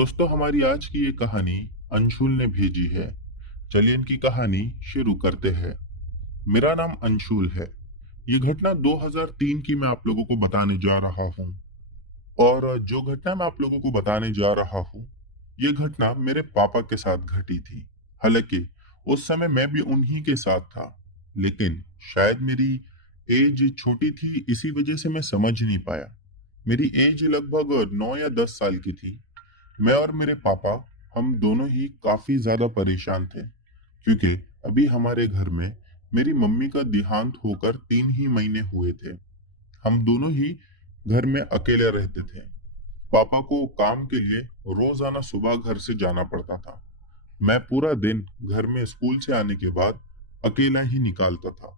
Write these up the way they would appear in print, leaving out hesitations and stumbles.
दोस्तों, हमारी आज की ये कहानी अंशुल ने भेजी है। चलिए इनकी कहानी शुरू करते हैं। मेरा नाम अंशुल है। ये घटना 2003 की मैं आप लोगों को बताने जा रहा हूँ। और जो घटना मैं आप लोगों को बताने जा रहा हूँ, ये घटना मेरे पापा के साथ घटी थी। हालांकि उस समय मैं भी उन्हीं के साथ था, लेकिन शायद मेरी एज छोटी थी, इसी वजह से मैं समझ नहीं पाया। मेरी एज लगभग 9 या 10 साल की थी। मैं और मेरे पापा, हम दोनों ही काफी ज्यादा परेशान थे, क्योंकि अभी हमारे घर में मेरी मम्मी का देहांत होकर 3 ही महीने हुए थे। हम दोनों ही घर में अकेले रहते थे। पापा को काम के लिए रोजाना सुबह घर से जाना पड़ता था। मैं पूरा दिन घर में स्कूल से आने के बाद अकेला ही निकालता था।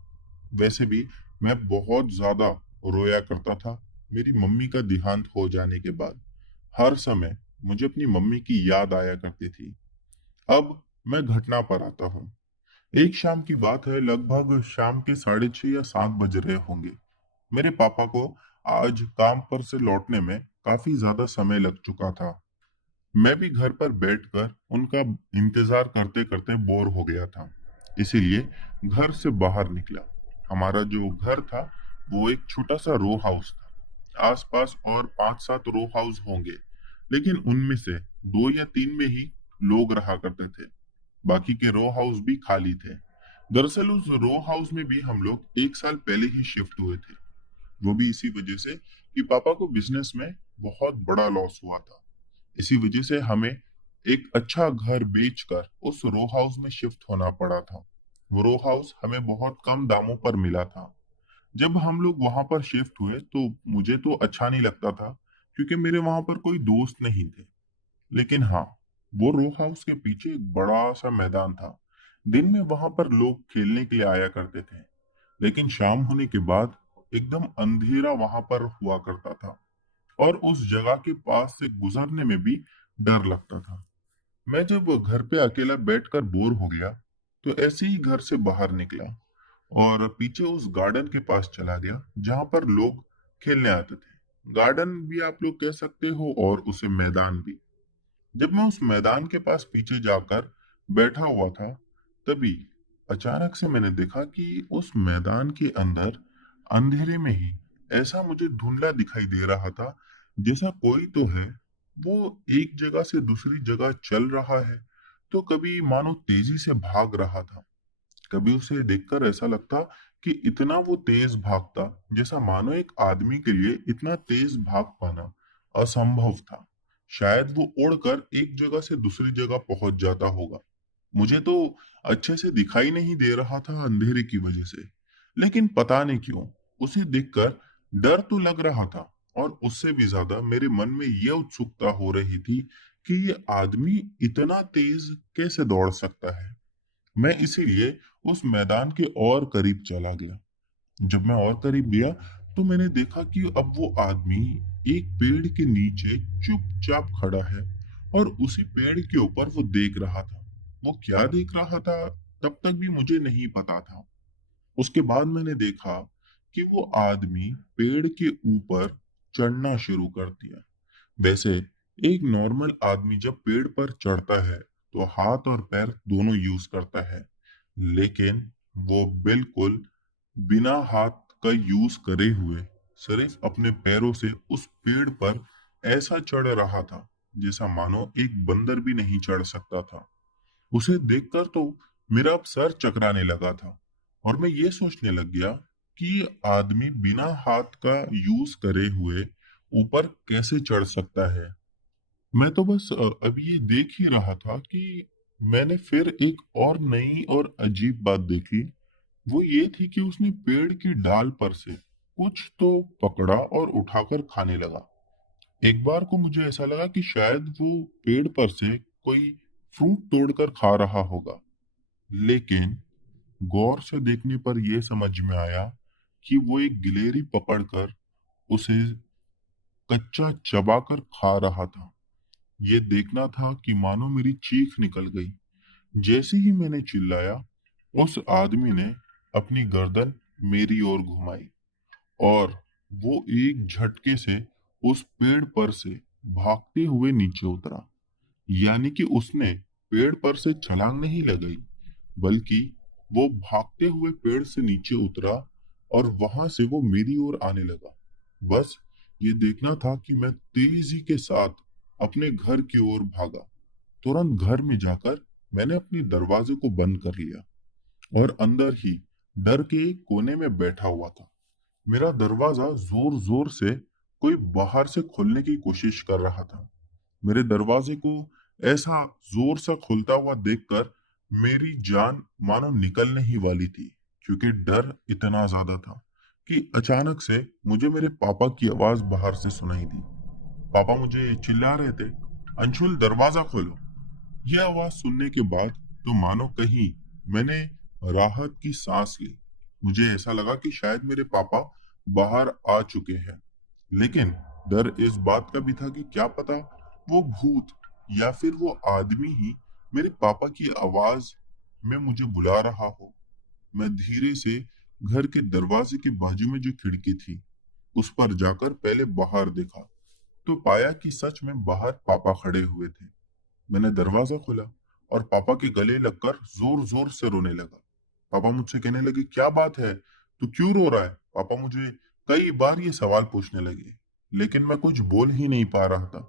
वैसे भी मैं बहुत ज्यादा रोया करता था मेरी मम्मी का देहांत हो जाने के बाद। हर समय मुझे अपनी मम्मी की याद आया करती थी। अब मैं घटना पर आता हूँ। एक शाम की बात है, लगभग शाम के 6:30 या 7 बज रहे होंगे। मेरे पापा को आज काम पर से लौटने में काफी ज्यादा समय लग चुका था। मैं भी घर पर बैठकर उनका इंतजार करते करते बोर हो गया था, इसीलिए घर से बाहर निकला। हमारा जो घर था वो एक छोटा सा रो हाउस था। आसपास और 5-7 रो हाउस होंगे, लेकिन उनमें से 2 या 3 में ही लोग रहा करते थे। बाकी के रो हाउस भी खाली थे। दरअसल उस रो हाउस में भी हम लोग 1 साल पहले ही शिफ्ट हुए थे। वो भी इसी वजह से कि पापा को बिजनेस में बहुत बड़ा लॉस हुआ था। इसी वजह से हमें एक अच्छा घर बेचकर उस रो हाउस में शिफ्ट होना पड़ा था। वो रो हाउस हमें बहुत कम दामों पर मिला था। जब हम लोग वहां पर शिफ्ट हुए तो मुझे तो अच्छा नहीं लगता था, क्योंकि मेरे वहां पर कोई दोस्त नहीं थे। लेकिन हाँ, वो रो हाउस के पीछे एक बड़ा सा मैदान था। दिन में वहां पर लोग खेलने के लिए आया करते थे, लेकिन शाम होने के बाद एकदम अंधेरा वहां पर हुआ करता था, और उस जगह के पास से गुजरने में भी डर लगता था। मैं जब घर पे अकेला बैठकर बोर हो गया, तो ऐसे ही घर से बाहर निकला और पीछे उस गार्डन के पास चला गया जहां पर लोग खेलने आते थे। गार्डन भी आप लोग कह सकते हो और उसे मैदान भी। जब मैं उस मैदान के पास पीछे जाकर बैठा हुआ था, तभी अचानक से मैंने देखा कि उस मैदान के अंदर अंधेरे में ही ऐसा मुझे धुंधला दिखाई दे रहा था, जैसा कोई तो है। वो एक जगह से दूसरी जगह चल रहा है, तो कभी मानो तेजी से भाग रहा था। कभी उसे देखकर ऐसा लगता कि इतना वो तेज भागता, जैसा मानो एक आदमी के लिए इतना तेज भाग पाना असंभव था। शायद वो उड़कर एक जगह से दूसरी जगह पहुंच जाता होगा। मुझे तो अच्छे से दिखाई नहीं दे रहा था अंधेरे की वजह से, लेकिन पता नहीं क्यों उसे देखकर डर तो लग रहा था, और उससे भी ज्यादा मेरे मन में यह उत्सुकता हो रही थी कि ये आदमी इतना तेज कैसे दौड़ सकता है। मैं इसीलिए उस मैदान के और करीब चला गया। जब मैं और करीब गया, तो मैंने देखा कि अब वो आदमी एक पेड़ के नीचे चुपचाप खड़ा है, और उसी पेड़ के ऊपर वो देख रहा था। वो क्या देख रहा था, तब तक भी मुझे नहीं पता था। उसके बाद मैंने देखा कि वो आदमी पेड़ के ऊपर चढ़ना शुरू कर दिया। वैसे एक नॉर्मल आदमी जब पेड़ पर चढ़ता है, तो हाथ और पैर दोनों यूज करता है, लेकिन वो बिल्कुल बिना हाथ का यूज करे हुए सिर्फ अपने पैरों से उस पेड़ पर ऐसा चढ़ रहा था, जैसा मानो एक बंदर भी नहीं चढ़ सकता था। उसे देखकर तो मेरा अब सर चकराने लगा था, और मैं ये सोचने लग गया कि ये आदमी बिना हाथ का यूज करे हुए ऊपर कैसे चढ़ सकता है। मैं तो बस अभी ये देख ही रहा था कि मैंने फिर एक और नई और अजीब बात देखी। वो ये थी कि उसने पेड़ की डाल पर से कुछ तो पकड़ा और उठाकर खाने लगा। एक बार को मुझे ऐसा लगा कि शायद वो पेड़ पर से कोई फ्रूट तोड़कर खा रहा होगा, लेकिन गौर से देखने पर यह समझ में आया कि वो एक गिलेरी पकड़कर उसे कच्चा चबाकर खा रहा था। ये देखना था कि मानो मेरी चीख निकल गई। जैसे ही मैंने चिल्लाया, उस आदमी ने अपनी गर्दन मेरी ओर घुमाई, और वो एक झटके से उस पेड़ पर से भागते हुए नीचे उतरा। यानी कि उसने पेड़ पर से छलांग नहीं लगाई, बल्कि वो भागते हुए पेड़ से नीचे उतरा और वहां से वो मेरी ओर आने लगा। बस ये देखना था कि मैं तेजी के साथ अपने घर की ओर भागा। तुरंत घर में जाकर मैंने अपने दरवाजे को बंद कर लिया और अंदर ही डर के एक कोने में बैठा हुआ था। मेरा दरवाजा जोर जोर से कोई बाहर से खोलने की कोशिश कर रहा था। मेरे दरवाजे को ऐसा जोर से खुलता हुआ देखकर मेरी जान मानो निकलने ही वाली थी, क्योंकि डर इतना ज्यादा था कि अचानक से मुझे मेरे पापा की आवाज बाहर से सुनाई दी। पापा मुझे चिल्ला रहे थे, अंशुल दरवाजा खोलो। यह आवाज सुनने के बाद तो मानो कहीं मैंने राहत की सांस ली। मुझे ऐसा लगा कि शायद मेरे पापा बाहर आ चुके हैं। लेकिन डर इस बात का भी था कि क्या पता वो भूत या फिर वो आदमी ही मेरे पापा की आवाज में मुझे बुला रहा हो। मैं धीरे से घर के दरवाजे के बाजू में जो खिड़की थी उस पर जाकर पहले बाहर देखा, तो पाया कि सच में बाहर पापा खड़े हुए थे। मैंने दरवाजा खोला और पापा के गले लगकर जोर जोर से रोने लगा। पापा मुझसे कहने लगे, क्या बात है, तू क्यों रो रहा है? पापा मुझे कई बार ये सवाल पूछने लगे, लेकिन मैं कुछ बोल ही नहीं पा रहा था।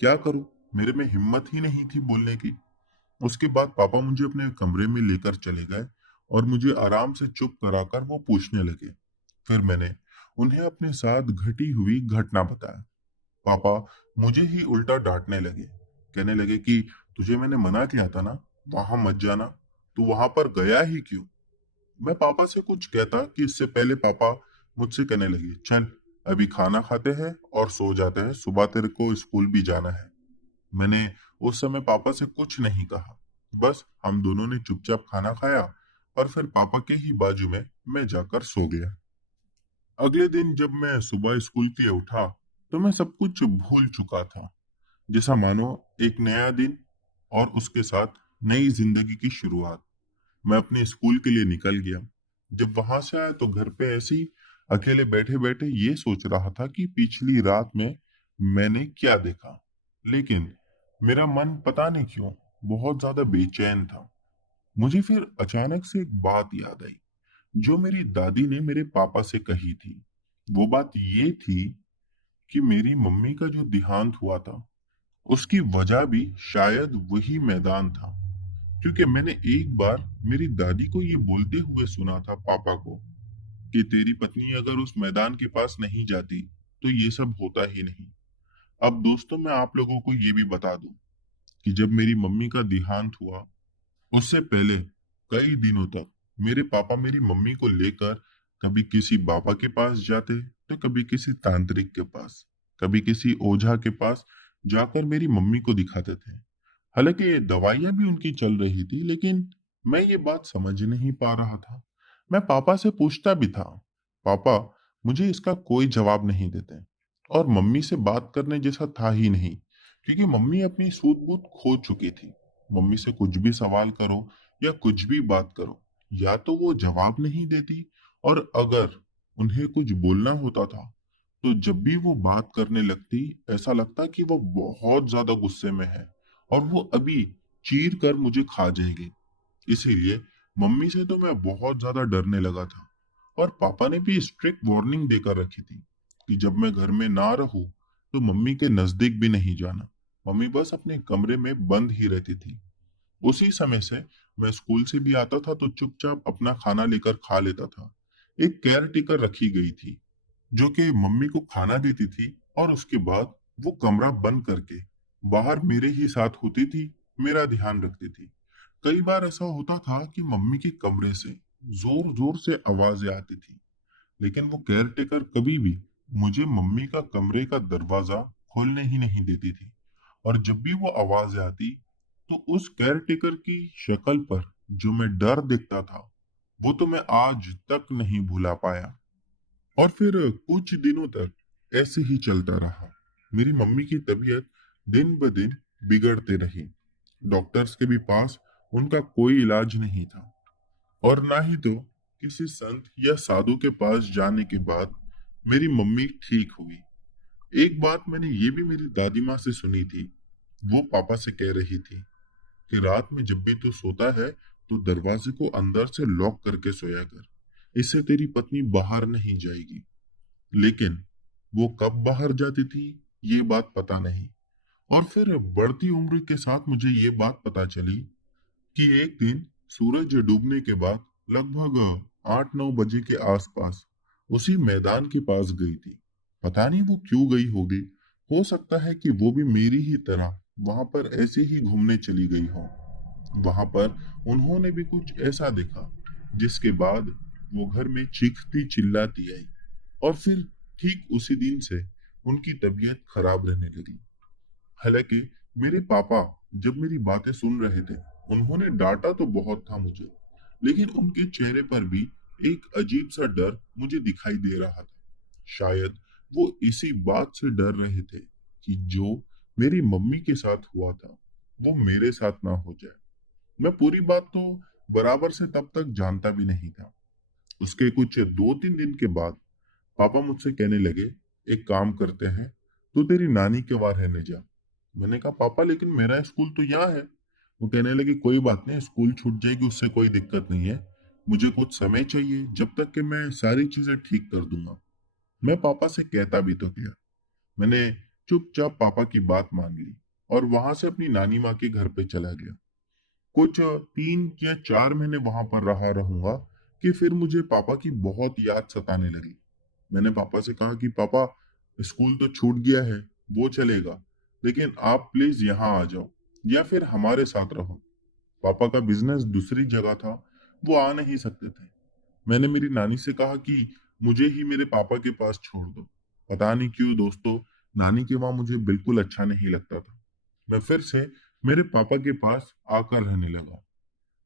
क्या करूं? मेरे में हिम्मत ही नहीं थी बोलने की। उसके बाद पापा मुझे अपने कमरे में लेकर चले गए और मुझे आराम से चुप कराकर वो पूछने लगे। फिर मैंने उन्हें अपने साथ घटी हुई घटना बताया। पापा मुझे ही उल्टा डांटने लगे। कहने लगे कि तुझे मैंने मना किया था ना, वहां मत जाना, तू वहां पर गया ही क्यों? मैं पापा से कुछ कहता कि इससे पहले पापा मुझसे कहने लगे, चल अभी खाना खाते हैं और सो जाते हैं, सुबह तेरे को स्कूल भी जाना है। मैंने उस समय पापा से कुछ नहीं कहा। बस हम दोनों ने चुपचाप खाना खाया और फिर पापा के ही बाजू में मैं जाकर सो गया। अगले दिन जब मैं सुबह स्कूल के लिए उठा तो मैं सब कुछ भूल चुका था, जैसा मानो एक नया दिन और उसके साथ नई जिंदगी की शुरुआत। मैं अपने स्कूल के लिए निकल गया। जब वहां से आया तो घर पे ऐसे ही अकेले बैठे बैठे ये सोच रहा था कि पिछली रात में मैंने क्या देखा। लेकिन मेरा मन पता नहीं क्यों बहुत ज्यादा बेचैन था। मुझे फिर अचानक से एक बात याद आई जो मेरी दादी ने मेरे पापा से कही थी। वो बात ये थी कि मेरी मम्मी का जो देहांत हुआ था उसकी वजह भी शायद वही मैदान था, क्योंकि मैंने एक बार मेरी दादी को ये बोलते हुए सुना था पापा को कि तेरी पत्नी अगर उस मैदान के पास नहीं जाती तो ये सब होता ही नहीं। अब दोस्तों मैं आप लोगों को ये भी बता दूं कि जब मेरी मम्मी का देहांत हुआ उससे पहले कई दिनों तक मेरे पापा मेरी मम्मी को लेकर कभी किसी बाबा के पास जाते तो कभी किसी तांत्रिक के पास, कभी किसी ओझा के पास जाकर मेरी मम्मी को दिखाते थे। हालांकि दवाइयां भी उनकी चल रही थी, लेकिन मैं ये बात समझ नहीं पा रहा था। मैं पापा से पूछता भी था, पापा मुझे इसका कोई जवाब नहीं देते, और मम्मी से बात करने जैसा था ही नहीं, क्योंकि मम्मी अपनी सूझबूझ खो चुकी थी। मम्मी से कुछ भी सवाल करो या कुछ भी बात करो, या तो वो जवाब नहीं देती, और अगर उन्हें कुछ बोलना होता था तो जब भी वो बात करने लगती ऐसा लगता कि वो बहुत ज्यादा गुस्से में है और वो अभी चीर कर मुझे खा जाएगी। इसीलिए मम्मी से तो मैं बहुत ज्यादा डरने लगा था। और पापा ने भी स्ट्रिक्ट वार्निंग देकर रखी थी कि जब मैं घर में ना रहूं तो मम्मी के नजदीक भी नहीं जाना। मम्मी बस अपने कमरे में बंद ही रहती थी। उसी समय से मैं स्कूल से भी आता था तो चुपचाप अपना खाना लेकर खा लेता था। एक केयर टेकर रखी गई थी जो कि मम्मी को खाना देती थी और उसके बाद वो कमरा बंद करके बाहर मेरे ही साथ होती थी, मेरा ध्यान रखती थी। कई बार ऐसा होता था कि मम्मी के कमरे से जोर जोर से आवाजें आती थी, लेकिन वो केयर टेकर कभी भी मुझे मम्मी का कमरे का दरवाजा खोलने ही नहीं देती थी। और जब भी वो आवाज आती तो उस केयर टेकर की शक्ल पर जो मैं डर देखता था वो तो मैं आज तक नहीं भुला पाया। और फिर कुछ दिनों तक ऐसे ही चलता रहा। मेरी मम्मी की तबीयत दिन ब दिन बिगड़ते रही। डॉक्टर्स के भी पास उनका कोई इलाज नहीं था, और ना ही तो किसी संत या साधु के पास जाने के बाद मेरी मम्मी ठीक हुई। एक बात मैंने ये भी मेरी दादी माँ से सुनी थी वो पापा से कह रही थी कि रात में जब भी तू सोता है तो दरवाजे को अंदर से लॉक करके सोया कर, इससे तेरी पत्नी बाहर नहीं जाएगी। लेकिन वो कब बाहर जाती थी ये बात पता नहीं। और फिर बढ़ती उम्र के साथ मुझे ये बात पता चली कि एक दिन सूरज डूबने के बाद लगभग 8-9 बजे के आसपास उसी मैदान के पास गई थी। पता नहीं वो क्यों गई होगी। हो सकता है कि वो भी मेरी ही तरह वहां पर ऐसे ही घूमने चली गई हो। वहां पर उन्होंने भी कुछ ऐसा देखा जिसके बाद वो घर में चीखती चिल्लाती आई। और फिर ठीक उसी दिन से उनकी तबीयत खराब रहने लगी। हालांकि मेरे पापा जब मेरी बातें सुन रहे थे, उन्होंने डांटा तो बहुत था मुझे, लेकिन उनके चेहरे पर भी एक अजीब सा डर मुझे दिखाई दे रहा था। शायद वो इसी बात से डर रहे थे कि जो मेरी मम्मी के साथ हुआ था वो मेरे साथ ना हो जाए। मैं पूरी बात तो बराबर से तब तक जानता भी नहीं था। उसके कुछ 2-3 दिन के बाद पापा मुझसे कहने लगे, एक काम करते हैं, तू तेरी नानी के वहां रहने जा। मैंने कहा पापा लेकिन मेरा स्कूल तो यहाँ है। वो कहने लगे कोई बात नहीं, स्कूल छूट जाएगी उससे कोई दिक्कत नहीं है। मुझे कुछ समय चाहिए जब तक कि मैं सारी चीजें ठीक कर दूंगा। मैं पापा से कहता भी तो किया। मैंने चुपचाप पापा की बात मान ली और वहां से अपनी नानी माँ के घर पे चला गया। कुछ 3 या 4 महीने वहां पर रहा रहूंगा कि फिर मुझे पापा की बहुत याद सताने लगी। मैंने पापा से कहा कि पापा स्कूल तो छूट गया है, वो चलेगा, लेकिन आप प्लीज यहाँ आ जाओ या फिर हमारे साथ रहो। पापा का बिजनेस दूसरी जगह था, वो आ नहीं सकते थे। मैंने मेरी नानी से कहा कि मुझे ही मेरे पापा के पास छोड़ दो। पता नहीं क्यों दोस्तों, नानी के वहां मुझे बिल्कुल अच्छा नहीं लगता था। मैं फिर से मेरे पापा के पास आकर रहने लगा।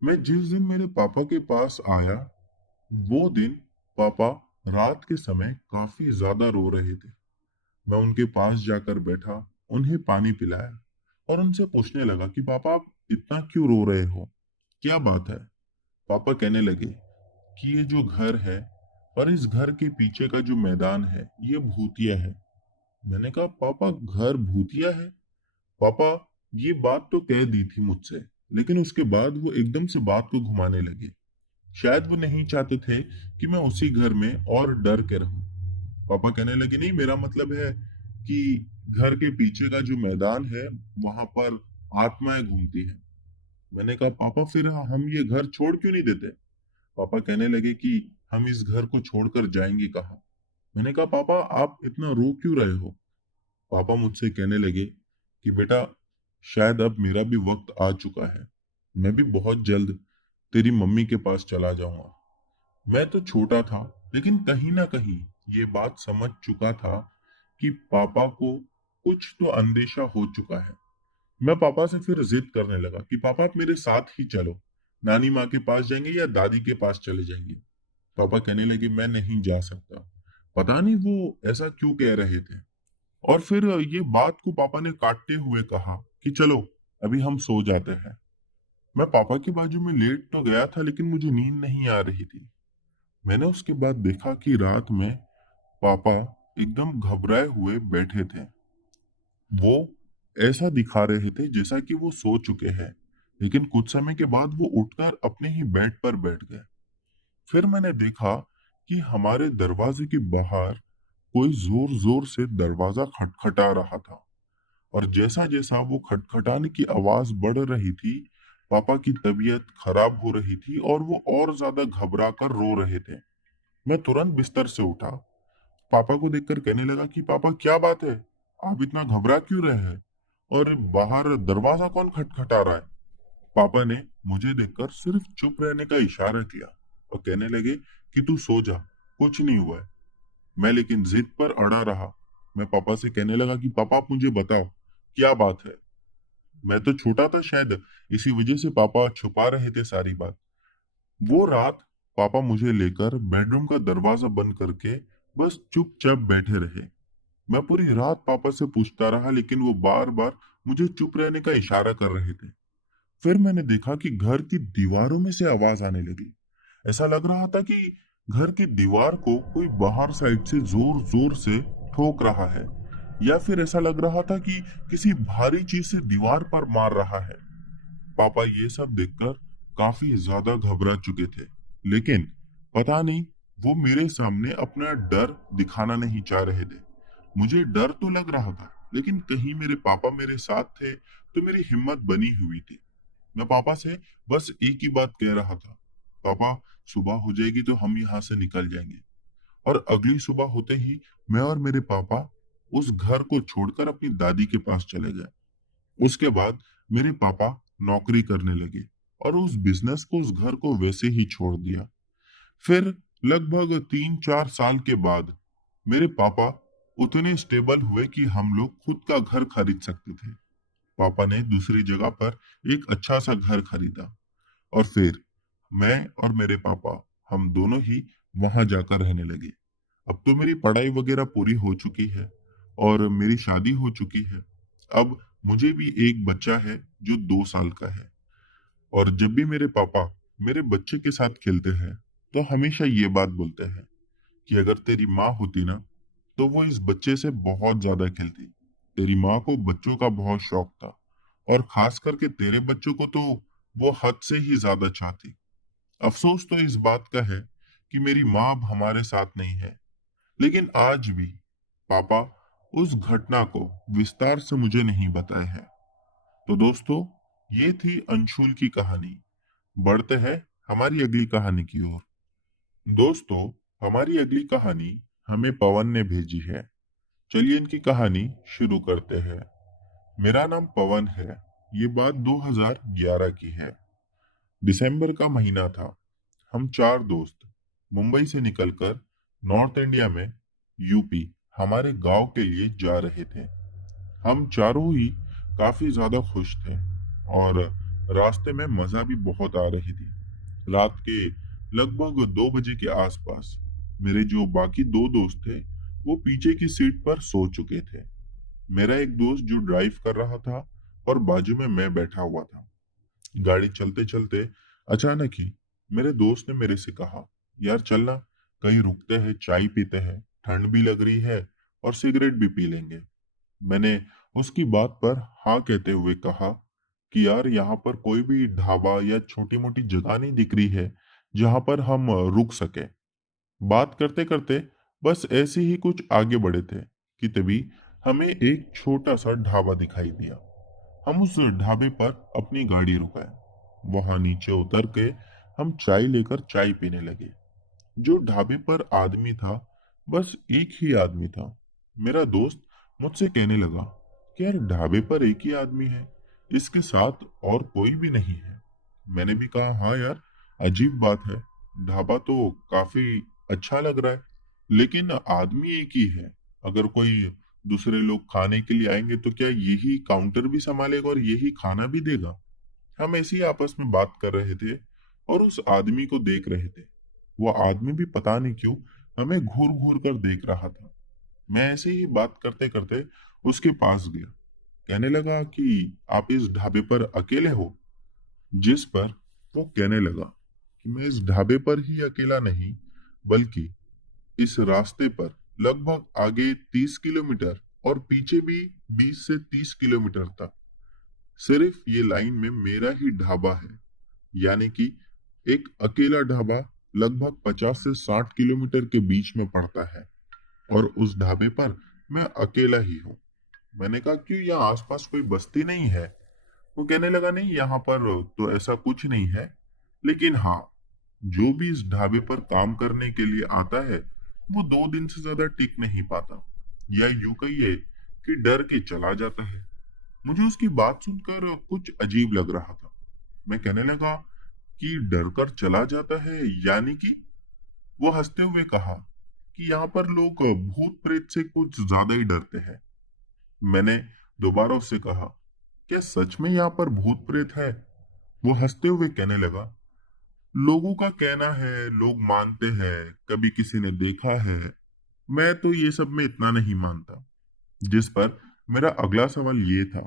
मैं जिस दिन मेरे पापा के पास आया वो दिन पापा रात के समय काफी ज्यादा रो रहे थे। मैं उनके पास जाकर बैठा, उन्हें पानी पिलाया और उनसे पूछने लगा कि पापा आप इतना क्यों रो रहे हो, क्या बात है। पापा कहने लगे कि ये जो घर है और इस घर के पीछे का जो मैदान है ये भूतिया है। मैंने कहा पापा घर भूतिया है। पापा ये बात तो कह दी थी मुझसे, लेकिन उसके बाद वो एकदम से बात को घुमाने लगे। शायद वो नहीं चाहते थे कि मैं उसी घर में और डर के रहूं। पापा कहने लगे नहीं, मेरा मतलब है कि घर के पीछे का जो मैदान है वहां पर आत्माएं घूमती हैं। मैंने कहा पापा फिर हम ये घर छोड़ क्यों नहीं देते। पापा कहने लगे कि हम इस घर को छोड़कर जाएंगे कहाँ। मैंने कहा पापा आप इतना रो क्यों रहे हो। पापा मुझसे कहने लगे कि बेटा शायद अब मेरा भी वक्त आ चुका है, मैं भी बहुत जल्द तेरी मम्मी के पास चला जाऊंगा। मैं तो छोटा था, लेकिन कहीं ना कहीं ये बात समझ चुका था कि पापा को कुछ तो अंदेशा हो चुका है। मैं पापा से फिर जिद करने लगा कि पापा आप मेरे साथ ही चलो, नानी माँ के पास जाएंगे या दादी के पास चले जाएंगे। पापा कहने लगे मैं नहीं जा सकता। पता नहीं वो ऐसा क्यों कह रहे थे। और फिर ये बात को पापा ने काटते हुए कहा कि चलो अभी हम सो जाते हैं। मैं पापा के बाजू में लेट तो गया था, लेकिन मुझे नींद नहीं आ रही थी। मैंने उसके बाद देखा कि रात में पापा एकदम घबराए हुए बैठे थे। वो ऐसा दिखा रहे थे जैसा कि वो सो चुके हैं, लेकिन कुछ समय के बाद वो उठकर अपने ही बेड पर बैठ गए। फिर मैंने देखा कि हमारे दरवाजे के बाहर कोई जोर जोर से दरवाजा खटखटा रहा था। और जैसा जैसा वो खटखटाने की आवाज बढ़ रही थी, पापा की तबीयत खराब हो रही थी और वो और ज्यादा घबरा कर रो रहे थे। मैं तुरंत बिस्तर से उठा, पापा को देखकर कहने लगा कि पापा क्या बात है, आप इतना घबरा क्यों रहे हैं और बाहर दरवाजा कौन खटखटा रहा है। पापा ने मुझे देखकर सिर्फ चुप रहने का इशारा किया और कहने लगे कि तू सो जा, कुछ नहीं हुआ है। मैं लेकिन जिद पर अड़ा रहा। मैं पापा से कहने लगा कि पापा आप मुझे बताओ क्या बात है। मैं तो छोटा था, शायद इसी वजह से पापा छुपा रहे थे सारी बात। वो रात पापा मुझे लेकर बेडरूम का दरवाजा बंद करके बस चुपचाप बैठे रहे। मैं पूरी रात पापा से पूछता रहा, लेकिन वो बार बार मुझे चुप रहने का इशारा कर रहे थे। फिर मैंने देखा कि घर की दीवारों में से आवाज आने लगी। ऐसा लग रहा था कि घर की दीवार को कोई बाहर साइड से जोर जोर से ठोक रहा है या फिर ऐसा लग रहा था कि किसी भारी चीज से दीवार पर मार रहा है। पापा ये सब देखकर काफी ज्यादा घबरा चुके थे, लेकिन पता नहीं वो मेरे सामने अपना डर दिखाना नहीं चाह रहे थे। मुझे डर तो लग रहा था, लेकिन कहीं मेरे पापा मेरे साथ थे तो मेरी हिम्मत बनी हुई थी। मैं पापा से बस एक ही बात कह रहा था, पापा सुबह हो जाएगी तो हम यहाँ से निकल जाएंगे। और अगली सुबह होते ही मैं और मेरे पापा उस घर को छोड़कर अपनी दादी के पास चले गए। उसके बाद मेरे पापा नौकरी करने लगे और उस बिजनेस को, उस घर को वैसे ही छोड़ दिया। फिर लगभग 3-4 साल के बाद मेरे पापा उतने स्टेबल हुए कि हम लोग खुद का घर खरीद सकते थे। पापा ने दूसरी जगह पर एक अच्छा सा घर खरीदा और फिर मैं और मेरे पापा, हम दोनों ही वहां जाकर रहने लगे। अब तो मेरी पढ़ाई वगैरह पूरी हो चुकी है और मेरी शादी हो चुकी है। अब मुझे भी एक बच्चा है जो 2 साल का है। और जब भी मेरे पापा मेरे बच्चे के साथ खेलते हैं तो हमेशा ये बात बोलते हैं कि अगर तेरी माँ होती ना तो वो इस बच्चे से बहुत ज्यादा खेलती। तेरी माँ को बच्चों का बहुत शौक था और खास करके तेरे बच्चों को तो वो हद से ही ज्यादा चाहती। अफसोस तो इस बात का है कि मेरी माँ अब हमारे साथ नहीं है। लेकिन आज भी पापा उस घटना को विस्तार से मुझे नहीं बताए हैं। तो दोस्तों, ये थी अंशुल की कहानी। बढ़ते हैं हमारी अगली कहानी की ओर। दोस्तों, हमारी अगली कहानी हमें पवन ने भेजी है। चलिए इनकी कहानी शुरू करते हैं। मेरा नाम पवन है। ये बात 2011 की है। दिसंबर का महीना था। हम 4 दोस्त मुंबई से निकलकर नॉर्थ इंडिया में यूपी हमारे गांव के लिए जा रहे थे। हम चारों ही काफी ज्यादा खुश थे और रास्ते में मजा भी बहुत आ रही थी। रात के लगभग 2 बजे के आसपास मेरे जो बाकी 2 दोस्त थे वो पीछे की सीट पर सो चुके थे। मेरा एक दोस्त जो ड्राइव कर रहा था और बाजू में मैं बैठा हुआ था। गाड़ी चलते चलते अचानक ही मेरे दोस्त ने मेरे से कहा, यार चलना, कहीं रुकते हैं, चाय पीते हैं, ठंड भी लग रही है और सिगरेट भी पी लेंगे। मैंने उसकी बात पर हाँ कहते हुए कहा कि यार यहाँ पर कोई भी ढाबा या छोटी मोटी जगह नहीं दिख रही है जहाँ पर हम रुक सके। बात करते करते बस ऐसे ही कुछ आगे बढ़े थे कि तभी हमें एक छोटा सा ढाबा दिखाई दिया। हम उस ढाबे पर अपनी गाड़ी रुकाए। वहां नीचे उतर के हम चाय लेकर चाय पीने लगे। जो ढाबे पर आदमी था, बस एक ही आदमी था। मेरा दोस्त मुझसे कहने लगा कि यार ढाबे पर एक ही आदमी है, इसके साथ और कोई भी नहीं है। मैंने भी कहा हाँ यार, अजीब बात है, ढाबा तो काफी अच्छा लग रहा है, लेकिन आदमी एक ही है। अगर कोई दूसरे लोग खाने के लिए आएंगे तो क्या यही काउंटर भी संभालेगा और यही खाना भी देगा? हम ऐसे ही आपस में बात कर रहे थे और उस आदमी को देख रहे थे। वो आदमी भी पता नहीं क्यों हमें घूर घूर कर देख रहा था। मैं ऐसे ही बात करते करते उसके पास गया। कहने लगा कि आप इस ढाबे पर अकेले हो? जिस पर वो कहने लगा कि मैं इस ढाबे पर ही अकेला नहीं, बल्कि इस रास्ते पर लगभग आगे 30 किलोमीटर और पीछे भी 20 से 30 किलोमीटर तक सिर्फ ये लाइन में मेरा ही ढाबा है। यानी कि एक अकेला ढाबा लगभग 50 से 60 किलोमीटर के बीच में पड़ता है और उस ढाबे पर मैं अकेला ही हूँ। मैंने कहा क्यों, यहाँ आसपास कोई बस्ती नहीं है? वो कहने लगा नहीं, यहाँ पर तो ऐसा कुछ नहीं है, लेकिन हाँ, जो भी इस ढाबे पर काम करने के लिए आता है वो 2 दिन से ज्यादा टिक नहीं पाता, या यूं कहिए कि डर के चला जाता है। मुझे उसकी बात सुनकर कुछ अजीब लग रहा था। मैं कहने लगा कि डर कर चला जाता है यानी कि? वो हंसते हुए कहा कि यहाँ पर लोग भूत प्रेत से कुछ ज्यादा ही डरते हैं। मैंने दोबारा उससे कहा, क्या सच में यहाँ पर भूत प्रेत है? वो हंसते हुए कहने लगा, लोगों का कहना है, लोग मानते हैं, कभी किसी ने देखा है, मैं तो ये सब में इतना नहीं मानता। जिस पर मेरा अगला सवाल ये था,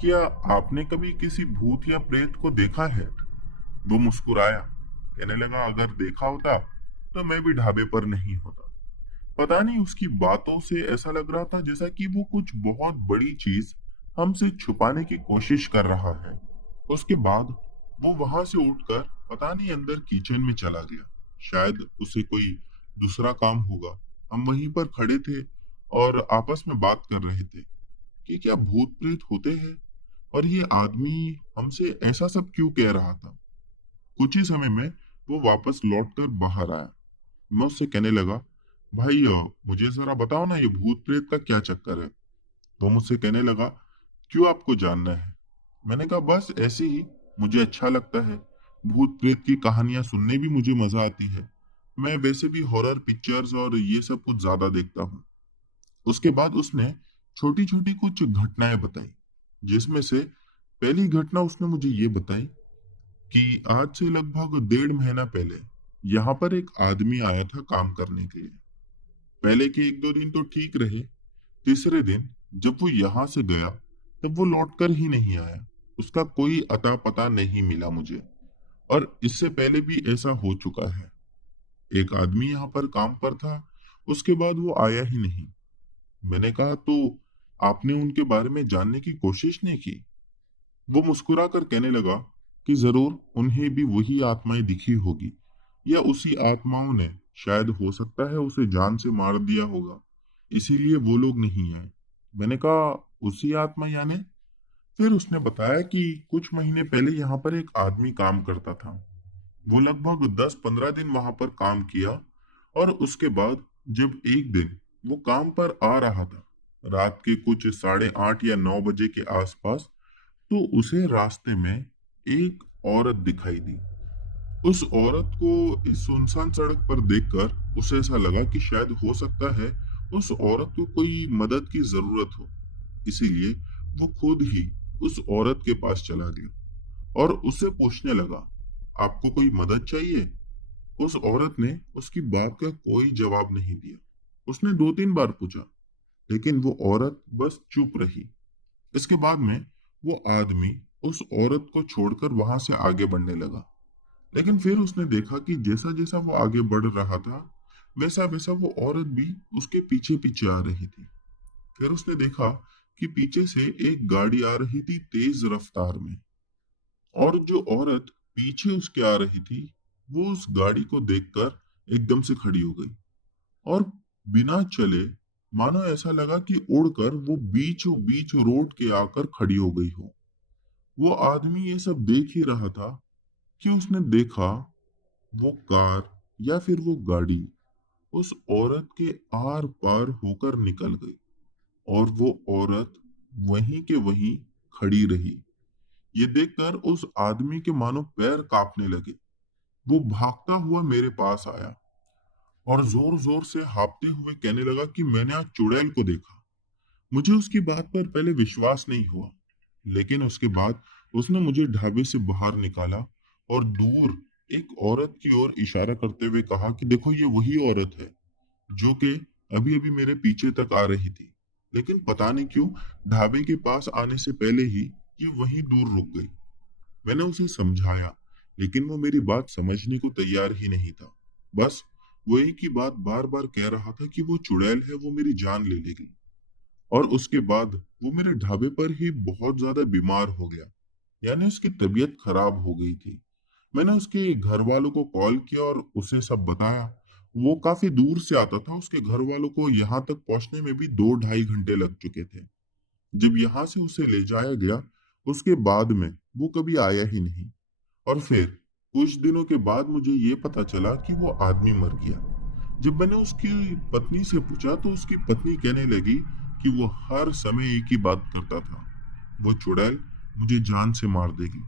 क्या आपने कभी किसी भूत या प्रेत को देखा है? वो मुस्कुराया, कहने लगा अगर देखा होता तो मैं भी ढाबे पर नहीं होता। पता नहीं उसकी बातों से ऐसा लग रहा था जैसा कि वो कुछ बहुत बड़ी चीज हमसे छुपाने की कोशिश कर रहा है। उसके बाद वो वहां से उठकर पता नहीं अंदर किचन में चला गया। शायद उसे कोई दूसरा काम होगा। हम वहीं पर खड़े थे और आपस में बात कर रहे थे कि क्या भूत प्रेत होते हैं और ये आदमी हमसे ऐसा सब क्यों कह रहा था। कुछ ही समय में वो वापस लौटकर बाहर आया। मैं उससे कहने लगा, भाई मुझे जरा बताओ ना, ये भूत प्रेत का क्या चक्कर है। वो मुझसे कहने लगा, क्यों आपको जानना है। मैंने कहा बस ऐसे ही, मुझे अच्छा लगता है। भूत प्रेत की कहानियां सुनने भी मुझे मजा आती है। मैं वैसे भी हॉरर पिक्चर्स और ये सब कुछ ज्यादा देखता हूँ। उसके बाद उसने छोटी छोटी कुछ घटनाएं बताई, जिसमें से पहली घटना उसने मुझे ये बताई कि आज से लगभग 1.5 महीना पहले यहाँ पर एक आदमी आया था काम करने के लिए। पहले के 1-2 दिन तो ठीक रहे। तीसरे दिन जब वो यहाँ से गया तब वो लौटकर ही नहीं आया। उसका कोई अता पता नहीं मिला मुझे। और इससे पहले भी ऐसा हो चुका है। एक आदमी यहाँ पर काम पर था, उसके बाद वो आया ही नहीं। मैंने कहा, तो आपने उनके बारे में जानने की कोशिश नहीं की। वो मुस्कुरा कर कहने लगा कि जरूर उन्हें भी वही आत्माएं दिखी होगी, या उसी आत्माओं ने, शायद हो सकता है उसे जान से मार दिया होगा, इसीलिए वो लोग नहीं आए। मैंने कहा, उसी आत्मा यानी। फिर उसने बताया कि कुछ महीने पहले यहाँ पर एक आदमी काम करता था। वो लगभग 10-15 दिन वहां पर काम किया और उसके बाद जब एक दिन वो काम पर आ रहा था, रात के कुछ 8:30 या 9 बजे के आसपास, तो उसे रास्ते में एक औरत दिखाई दी। उस औरत को इस सुनसान सड़क पर देखकर उसे ऐसा लगा कि शायद हो सकता है उस औरत को कोई मदद की जरूरत हो। इसीलिए वो खुद ही उस औरत के पास चला गया और उससे पूछने लगा, आपको कोई मदद चाहिए। उस औरत ने उसकी बात का कोई जवाब नहीं दिया। उसने 2-3 बार पूछा, लेकिन वो औरत बस चुप रही। इसके बाद में वो आदमी उस औरत को छोड़कर वहां से आगे बढ़ने लगा। लेकिन फिर उसने देखा कि जैसा जैसा वो आगे बढ़ रहा था, वैसा वैसा वो औरत भी उसके पीछे पीछे आ रही थी। फिर उसने देखा कि पीछे से एक गाड़ी आ रही थी तेज रफ्तार में, और जो औरत पीछे उसके आ रही थी, वो उस गाड़ी को देखकर एकदम से खड़ी हो गई और बिना चले, मानो ऐसा लगा कि उड़कर वो बीचों बीच रोड के आकर खड़ी हो गई हो। वो आदमी ये सब देख ही रहा था कि उसने देखा वो कार या फिर वो गाड़ी उस औरत के आर पार होकर निकल गई और वो औरत वहीं के वहीं खड़ी रही। ये देखकर उस आदमी के मानो पैर कांपने लगे। वो भागता हुआ मेरे पास आया और जोर जोर से हाँफते हुए कहने लगा कि मैंने आज चुड़ैल को देखा। मुझे उसकी बात पर पहले विश्वास नहीं हुआ, लेकिन उसके बाद उसने मुझे ढाबे से बाहर निकाला और दूर एक औरत की ओर इशारा करते हुए कहा कि देखो, ये वही औरत है जो कि अभी अभी मेरे पीछे तक आ रही थी, लेकिन पता नहीं क्यों ढाबे के पास आने से पहले ही ये वहीं दूर रुक गई। मैंने उसे समझाया, लेकिन वो मेरी बात समझने को तैयार ही नहीं था। बस वो एक ही बात बार बार कह रहा था कि वो चुड़ैल है, वो मेरी जान ले लेगी। और उसके बाद वो मेरे ढाबे पर ही बहुत ज्यादा बीमार हो गया, यानी उसकी तबीयत खराब हो गई थी। मैंने उसके घर वालों को कॉल किया और उसे सब बताया। वो काफी दूर से आता था, उसके घर वालों को यहाँ तक पहुंचने में भी 2-2.5 घंटे लग चुके थे। जब यहाँ से उसे ले जाया गया, उसके बाद में वो कभी आया ही नहीं। और फिर कुछ दिनों के बाद मुझे ये पता चला कि वो आदमी मर गया। जब मैंने उसकी पत्नी से पूछा तो उसकी पत्नी कहने लगी कि वो हर समय एक ही बात करता था, वो चुड़ैल मुझे जान से मार देगी।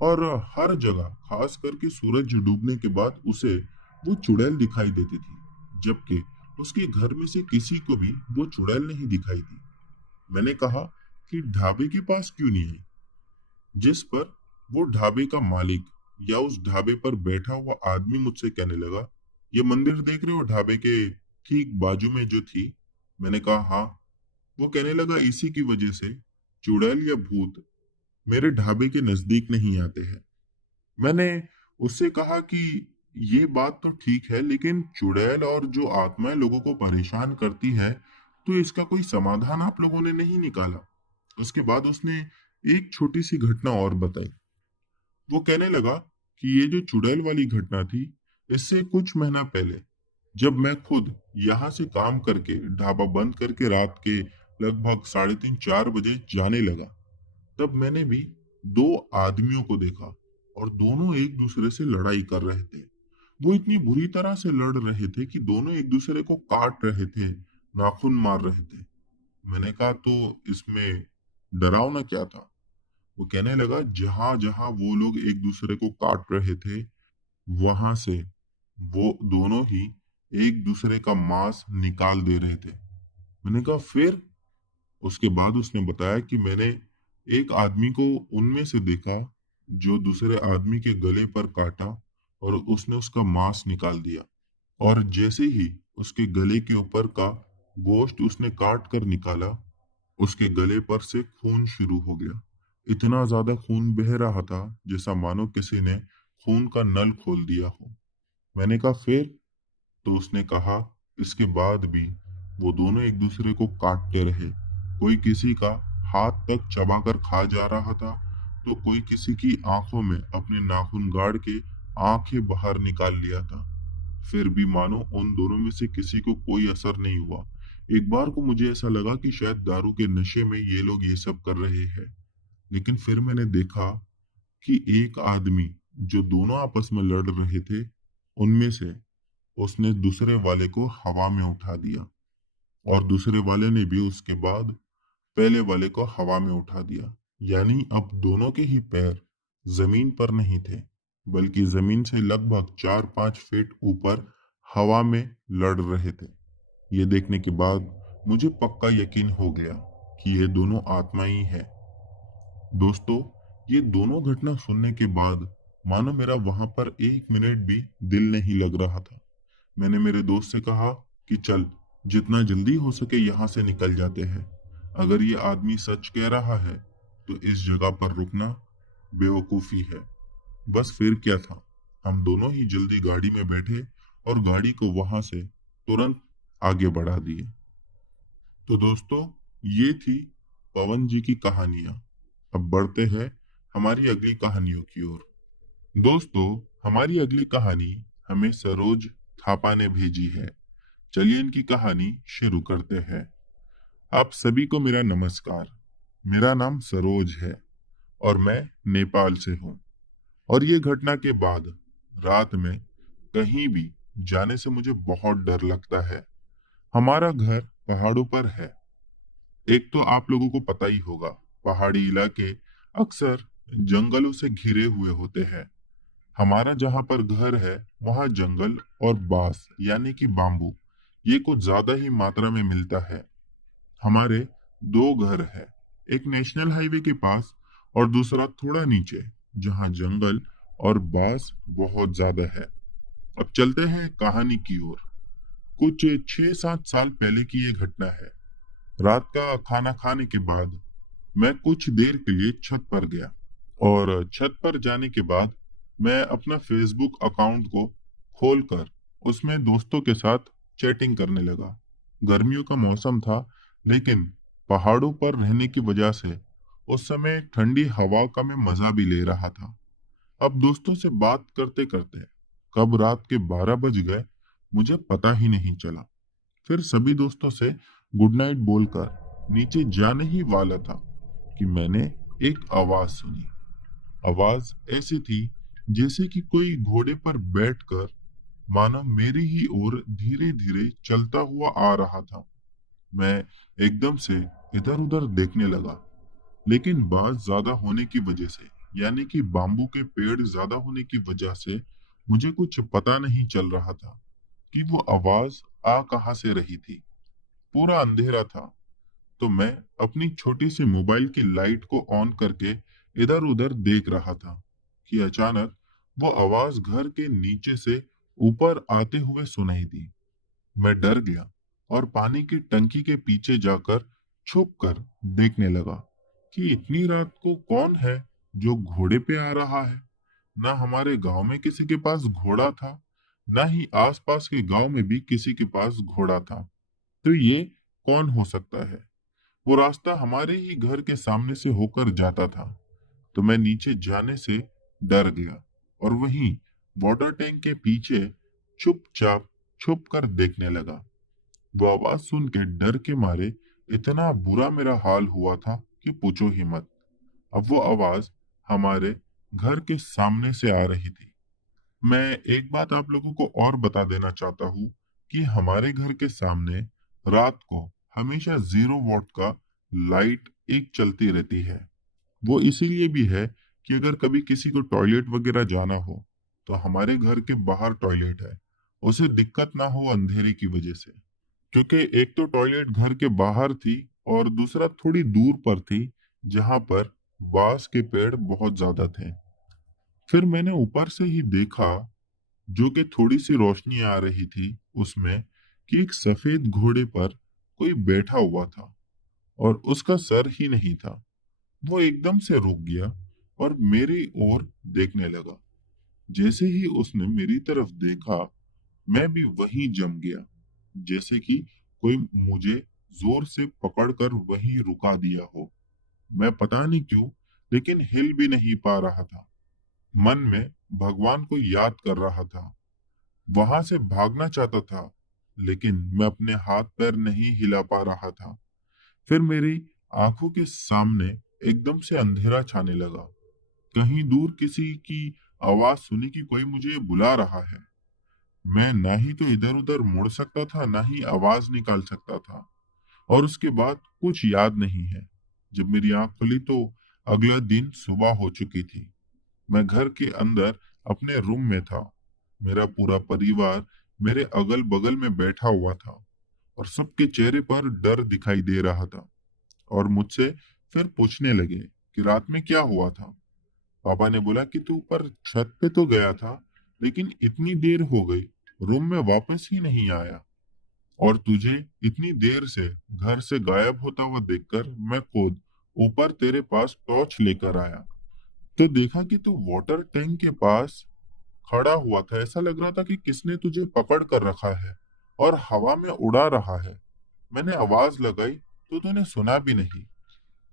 और हर जगह, खास करके सूरज डूबने के बाद, उसे वो चुड़ैल दिखाई देती थी, जबकि उसके घर में से किसी को भी वो चुड़ैल नहीं दिखाई दी। मैंने कहा कि ढाबे के पास क्यों नहीं है, जिस पर वो ढाबे का मालिक या उस ढाबे पर बैठा हुआ आदमी मुझसे कहने लगा, ये मंदिर देख रहे हो ढाबे के ठीक बाजू में जो थी। मैंने कहा हाँ। वो कहने लगा, इसी की वजह से चुड़ैल या भूत मेरे ढाबे के नजदीक नहीं आते हैं। मैंने उससे कहा कि ये बात तो ठीक है, लेकिन चुड़ैल और जो आत्माएं लोगों को परेशान करती है, तो इसका कोई समाधान आप लोगों ने नहीं निकाला। उसके बाद उसने एक छोटी सी घटना और बताई। वो कहने लगा कि ये जो चुड़ैल वाली घटना थी, इससे कुछ महीना पहले जब मैं खुद यहाँ से काम करके ढाबा बंद करके रात के लगभग 3:30-4 बजे जाने लगा, तब मैंने भी दो आदमियों को देखा और दोनों एक दूसरे से लड़ाई कर रहे थे। वो इतनी बुरी तरह से लड़ रहे थे कि दोनों एक दूसरे को काट रहे थे, नाखून मार रहे थे। मैंने कहा, तो इसमें डरावना क्या था? वो कहने लगा, जहां जहां वो लोग एक दूसरे को काट रहे थे, वहां से वो दोनों ही एक दूसरे का मांस निकाल दे रहे थे। मैंने कहा, फिर? उसके बाद उसने बताया कि मैंने एक आदमी को उनमें से देखा जो दूसरे आदमी के गले पर काटा और उसने उसका मांस निकाल दिया। और जैसे ही उसके गले के ऊपर का गोश्त उसने काट कर निकाला, उसके गले पर से खून शुरू हो गया। इतना ज्यादा खून बह रहा था जैसा मानो किसी ने खून का नल खोल दिया हो। मैंने कहा, फिर? तो उसने कहा, इसके बाद भी वो दोनों एक दूसरे को काटते रहे। कोई किसी का हाथ तक चबाकर खा जा रहा था, तो कोई किसी की आंखों में अपने नाखून गाड़ के आंखें बाहर निकाल लिया था। फिर भी मानो उन दोनों में से किसी को कोई असर नहीं हुआ। एक बार को मुझे ऐसा लगा कि शायद दारू के नशे में ये लोग ये सब कर रहे हैं। लेकिन फिर मैंने देखा कि एक आदमी जो दोनों आपस में लड़ रहे थे, उनमें से उसने दूसरे वाले को हवा में उठा दिया और दूसरे वाले ने भी उसके बाद पहले वाले को हवा में उठा दिया। यानी अब दोनों के ही पैर जमीन पर नहीं थे, बल्कि जमीन से लगभग 4-5 फीट ऊपर हवा में लड़ रहे थे। ये देखने के बाद मुझे पक्का यकीन हो गया कि ये दोनों आत्मा ही है। दोस्तों, ये दोनों घटना सुनने के बाद मानो मेरा वहां पर 1 मिनट भी दिल नहीं लग रहा था। मैंने मेरे दोस्त से कहा कि चल, जितना जल्दी हो सके यहाँ से निकल जाते हैं। अगर ये आदमी सच कह रहा है तो इस जगह पर रुकना बेवकूफी है। बस फिर क्या था, हम दोनों ही जल्दी गाड़ी में बैठे और गाड़ी को वहां से तुरंत आगे बढ़ा दिए। तो दोस्तों, ये थी पवन जी की कहानियां। अब बढ़ते हैं हमारी अगली कहानियों की ओर। दोस्तों, हमारी अगली कहानी हमें सरोज थापा ने भेजी है। चलिए इनकी कहानी शुरू करते हैं। आप सभी को मेरा नमस्कार। मेरा नाम सरोज है और मैं नेपाल से हूँ। और ये घटना के बाद रात में कहीं भी जाने से मुझे बहुत डर लगता है। हमारा घर पहाड़ों पर है। एक तो आप लोगों को पता ही होगा, पहाड़ी इलाके अक्सर जंगलों से घिरे हुए होते हैं। हमारा जहाँ पर घर है वहाँ जंगल और बांस यानी कि बाम्बू ये कुछ ज्यादा ही मात्रा में मिलता है। हमारे दो घर है, एक नेशनल हाईवे के पास और दूसरा थोड़ा नीचे, जहाँ जंगल और बांस बहुत ज्यादा है। अब चलते हैं कहानी की ओर। कुछ 6-7 साल पहले की ये घटना है। रात का खाना खाने के बाद मैं कुछ देर के लिए छत पर गया और छत पर जाने के बाद मैं अपना फेसबुक अकाउंट को खोलकर उसमें दोस्तों के साथ चैटिंग करने लगा। गर्मियों का मौसम था, लेकिन पहाड़ों पर रहने की वजह से उस समय ठंडी हवा का मैं मजा भी ले रहा था। अब दोस्तों से बात करते करते कब रात के 12 बज गए मुझे पता ही नहीं चला। फिर सभी दोस्तों से गुड नाइट बोलकर नीचे जाने ही वाला था कि मैंने एक आवाज सुनी। आवाज ऐसी थी जैसे कि कोई घोड़े पर बैठकर मानो मेरी ही ओर धीरे धीरे चलता हुआ आ रहा था। मैं एकदम से इधर उधर देखने लगा, लेकिन बांस ज्यादा होने की वजह से यानी कि बाम्बू के पेड़ ज्यादा होने की वजह से मुझे कुछ पता नहीं चल रहा था कि वो आवाज आ कहाँ से रही थी। पूरा अंधेरा था, तो मैं अपनी छोटी सी मोबाइल की लाइट को ऑन करके इधर उधर देख रहा था कि अचानक वो आवाज घर के नीचे से ऊपर आते हुए सुनाई दी। मैं डर गया और पानी की टंकी के पीछे जाकर छुप कर देखने लगा कि इतनी रात को कौन है जो घोड़े पे आ रहा है। ना हमारे गांव में किसी के पास घोड़ा था ना ही आसपास के गांव में भी किसी के पास घोड़ा था। तो ये कौन हो सकता है? वो रास्ता हमारे ही घर के सामने से होकर जाता था। तो मैं नीचे जाने से डर गया और वहीं वाटर टैंक के पीछे चुपचाप छुप कर देखने लगा। वो आवाज सुन के डर के मारे इतना बुरा मेरा हाल हुआ था कि पूछो ही मत। अब वो आवाज हमारे घर के सामने से आ रही थी। मैं एक बात आप लोगों को और बता देना चाहता हूँ कि हमारे घर के सामने रात को हमेशा 0 वॉट का लाइट एक चलती रहती है। वो इसीलिए भी है कि अगर कभी किसी को टॉयलेट वगैरह जाना हो तो हमारे घर के बाहर टॉयलेट है, उसे दिक्कत ना हो अंधेरे की वजह से। क्योंकि एक तो टॉयलेट घर के बाहर थी और दूसरा थोड़ी दूर पर थी, जहां पर बांस के पेड़ बहुत ज्यादा थे। फिर मैंने ऊपर से ही देखा, जो कि थोड़ी सी रोशनी आ रही थी उसमें, कि एक सफेद घोड़े पर कोई बैठा हुआ था और उसका सर ही नहीं था। वो एकदम से रुक गया और मेरी ओर देखने लगा। जैसे ही उसने मेरी तरफ देखा, मैं भी वहीं जम गया, जैसे कि कोई मुझे जोर से पकड़कर वहीं रुका दिया हो। मैं पता नहीं क्यों, लेकिन हिल भी नहीं पा रहा था। मन में भगवान को याद कर रहा था। वहां से भागना चाहता था, लेकिन मैं अपने हाथ पैर नहीं हिला पा रहा था। फिर मेरी आंखों के सामने एकदम से अंधेरा छाने लगा। कहीं दूर किसी की आवाज सुनी कि कोई मुझे बुला रहा है। मैं ना ही तो इधर उधर मुड़ सकता था, ना ही आवाज निकाल सकता था। और उसके बाद कुछ याद नहीं है। जब मेरी आंख खुली तो अगला दिन सुबह हो चुकी थी। मैं घर के अंदर अपने रूम में था। मेरा पूरा परिवार मेरे अगल बगल में बैठा हुआ था और सबके चेहरे पर डर दिखाई दे रहा था। और मुझसे फिर पूछने लगे कि रात में क्या हुआ था। पापा ने बोला कि तू ऊपर छत पे तो गया था, लेकिन इतनी देर हो गई, रूम में वापस ही नहीं आया। और तुझे इतनी देर से घर से गायब होता हुआ देखकर मैं खुद ऊपर तेरे पास टॉर्च लेकर आया, तो देखा कि तू वाटर टैंक के पास खड़ा हुआ था। ऐसा लग रहा था कि किसने तुझे पकड़ कर रखा है और हवा में उड़ा रहा है। मैंने आवाज लगाई तो तूने सुना भी नहीं।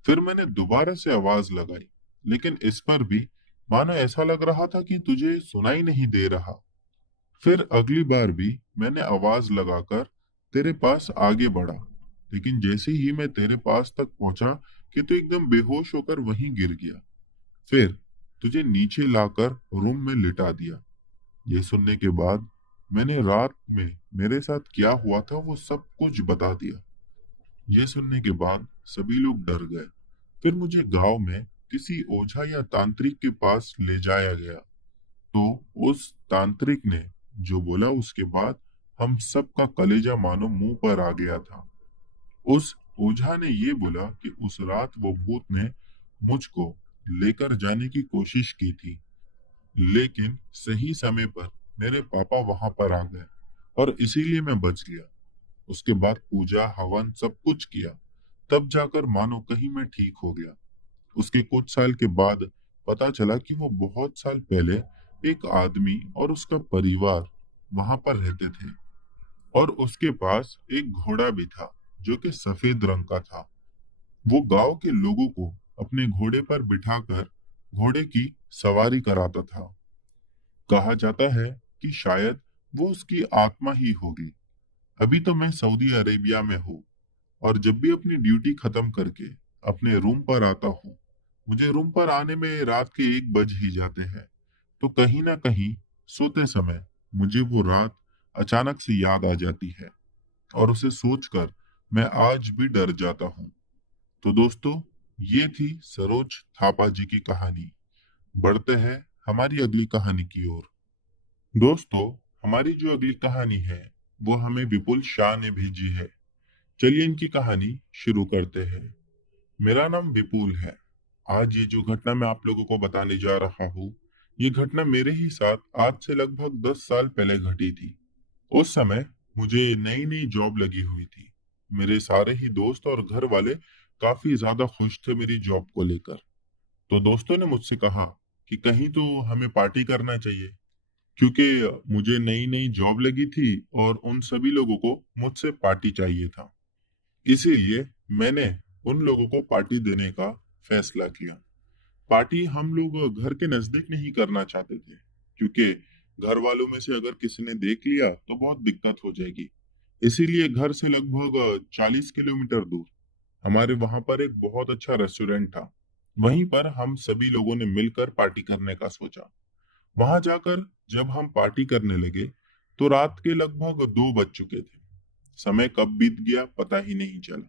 फिर मैंने दोबारा से आवाज लगाई, लेकिन इस पर भी मानो ऐसा लग रहा था कि तुझे सुनाई नहीं दे रहा। फिर अगली बार भी मैंने आवाज लगाकर तेरे पास आगे बढ़ा, लेकिन जैसे ही मैं तेरे पास तक पहुंचा कि तू एकदम बेहोश होकर वहीं गिर गया। फिर तुझे नीचे लाकर रूम में लिटा दिया। ये सुनने के बाद मैंने रात में मेरे साथ क्या हुआ था वो सब कुछ बता दिया। ये सुनने के बाद सभी लोग डर गए। फिर मुझे गांव में किसी ओझा या तांत्रिक के पास ले जाया गया। तो उस तांत्रिक ने जो बोला, उसके बाद हम सब का कलेजा मानो मुंह पर आ गया था। उस ओझा ने ये बोला कि उस रात वो भूत ने मुझको लेकर जाने की कोशिश की थी, लेकिन सही समय पर मेरे पापा वहां पर आ गए और इसीलिए मैं बच गया। उसके बाद पूजा हवन सब कुछ किया, तब जाकर मानो कहीं मैं ठीक हो गया। उसके कुछ साल के बाद पता चला कि वो बहुत साल पहले एक आदमी और उसका परिवार वहां पर रहते थे और उसके पास एक घोड़ा भी था, जो कि सफेद रंग का था। वो गांव के लोगों को अपने घोड़े पर बिठाकर घोड़े की सवारी कराता था। कहा जाता है कि शायद वो उसकी आत्मा ही होगी। अभी तो मैं सऊदी अरेबिया में हूँ और जब भी अपनी ड्यूटी खत्म करके अपने रूम पर आता हूँ, मुझे रूम पर आने में रात के 1 बज ही जाते हैं। तो कहीं ना कहीं सोते समय मुझे वो रात अचानक से याद आ जाती है और उसे सोचकर मैं आज भी डर जाता हूँ। तो दोस्तों, ये थी सरोज थापा जी की कहानी। बढ़ते हैं हमारी अगली कहानी की ओर। दोस्तों, हमारी जो अगली कहानी है वो हमें विपुल शाह ने भेजी है। चलिए इनकी कहानी शुरू करते हैं। मेरा नाम विपुल है। आज ये जो घटना मैं आप लोगों को बताने जा रहा हूँ, ये घटना मेरे ही साथ आज से लगभग 10 साल पहले घटी थी। उस समय मुझे नई नई जॉब लगी हुई थी। मेरे सारे ही दोस्त और घर वाले काफी ज्यादा खुश थे मेरी जॉब को लेकर। तो दोस्तों ने मुझसे कहा कि कहीं तो हमें पार्टी करना चाहिए, क्योंकि मुझे नई नई जॉब लगी थी और उन सभी लोगों को मुझसे पार्टी चाहिए था। इसीलिए मैंने उन लोगों को पार्टी देने का फैसला किया। पार्टी हम लोग घर के नजदीक नहीं करना चाहते थे, क्योंकि घर वालों में से अगर किसी ने देख लिया तो बहुत दिक्कत हो जाएगी। इसीलिए घर से लगभग 40 किलोमीटर दूर हमारे वहां पर एक बहुत अच्छा रेस्टोरेंट था। वहीं पर हम सभी लोगों ने मिलकर पार्टी करने का सोचा। वहां जाकर जब हम पार्टी करने लगे तो रात के लगभग 2 बज चुके थे। समय कब बीत गया पता ही नहीं चला।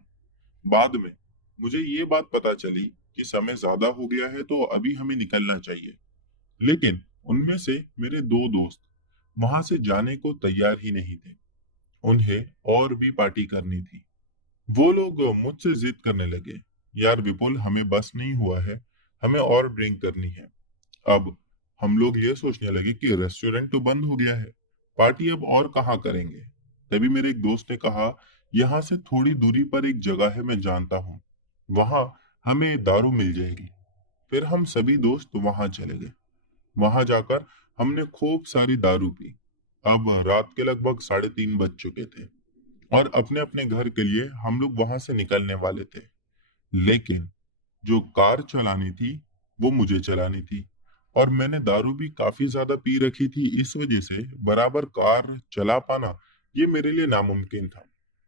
बाद में मुझे ये बात पता चली कि समय ज्यादा हो गया है तो अभी हमें निकलना चाहिए। लेकिन उनमें से मेरे 2 दोस्त वहां से जाने को तैयार ही नहीं थे। उन्हें और भी पार्टी करनी थी। वो लोग मुझसे जिद करने लगे, यार विपुल, हमें बस नहीं हुआ है, हमें और ड्रिंक करनी है। अब हम लोग ये सोचने लगे कि रेस्टोरेंट तो बंद हो गया है, पार्टी अब और कहाँ करेंगे। तभी मेरे एक दोस्त ने कहा, यहाँ से थोड़ी दूरी पर एक जगह है, मैं जानता हूँ, वहां हमें दारू मिल जाएगी। फिर हम सभी दोस्त वहां चले गए। वहां जाकर हमने खूब सारी दारू पी। अब रात के लगभग 3:30 बज चुके थे और अपने अपने घर के लिए हम लोग वहां से निकलने वाले थे। लेकिन जो कार चलानी थी वो मुझे चलानी थी, और मैंने दारू भी काफी ज्यादा पी रखी थी। इस वजह से बराबर कार चला पाना ये मेरे लिए नामुमकिन था।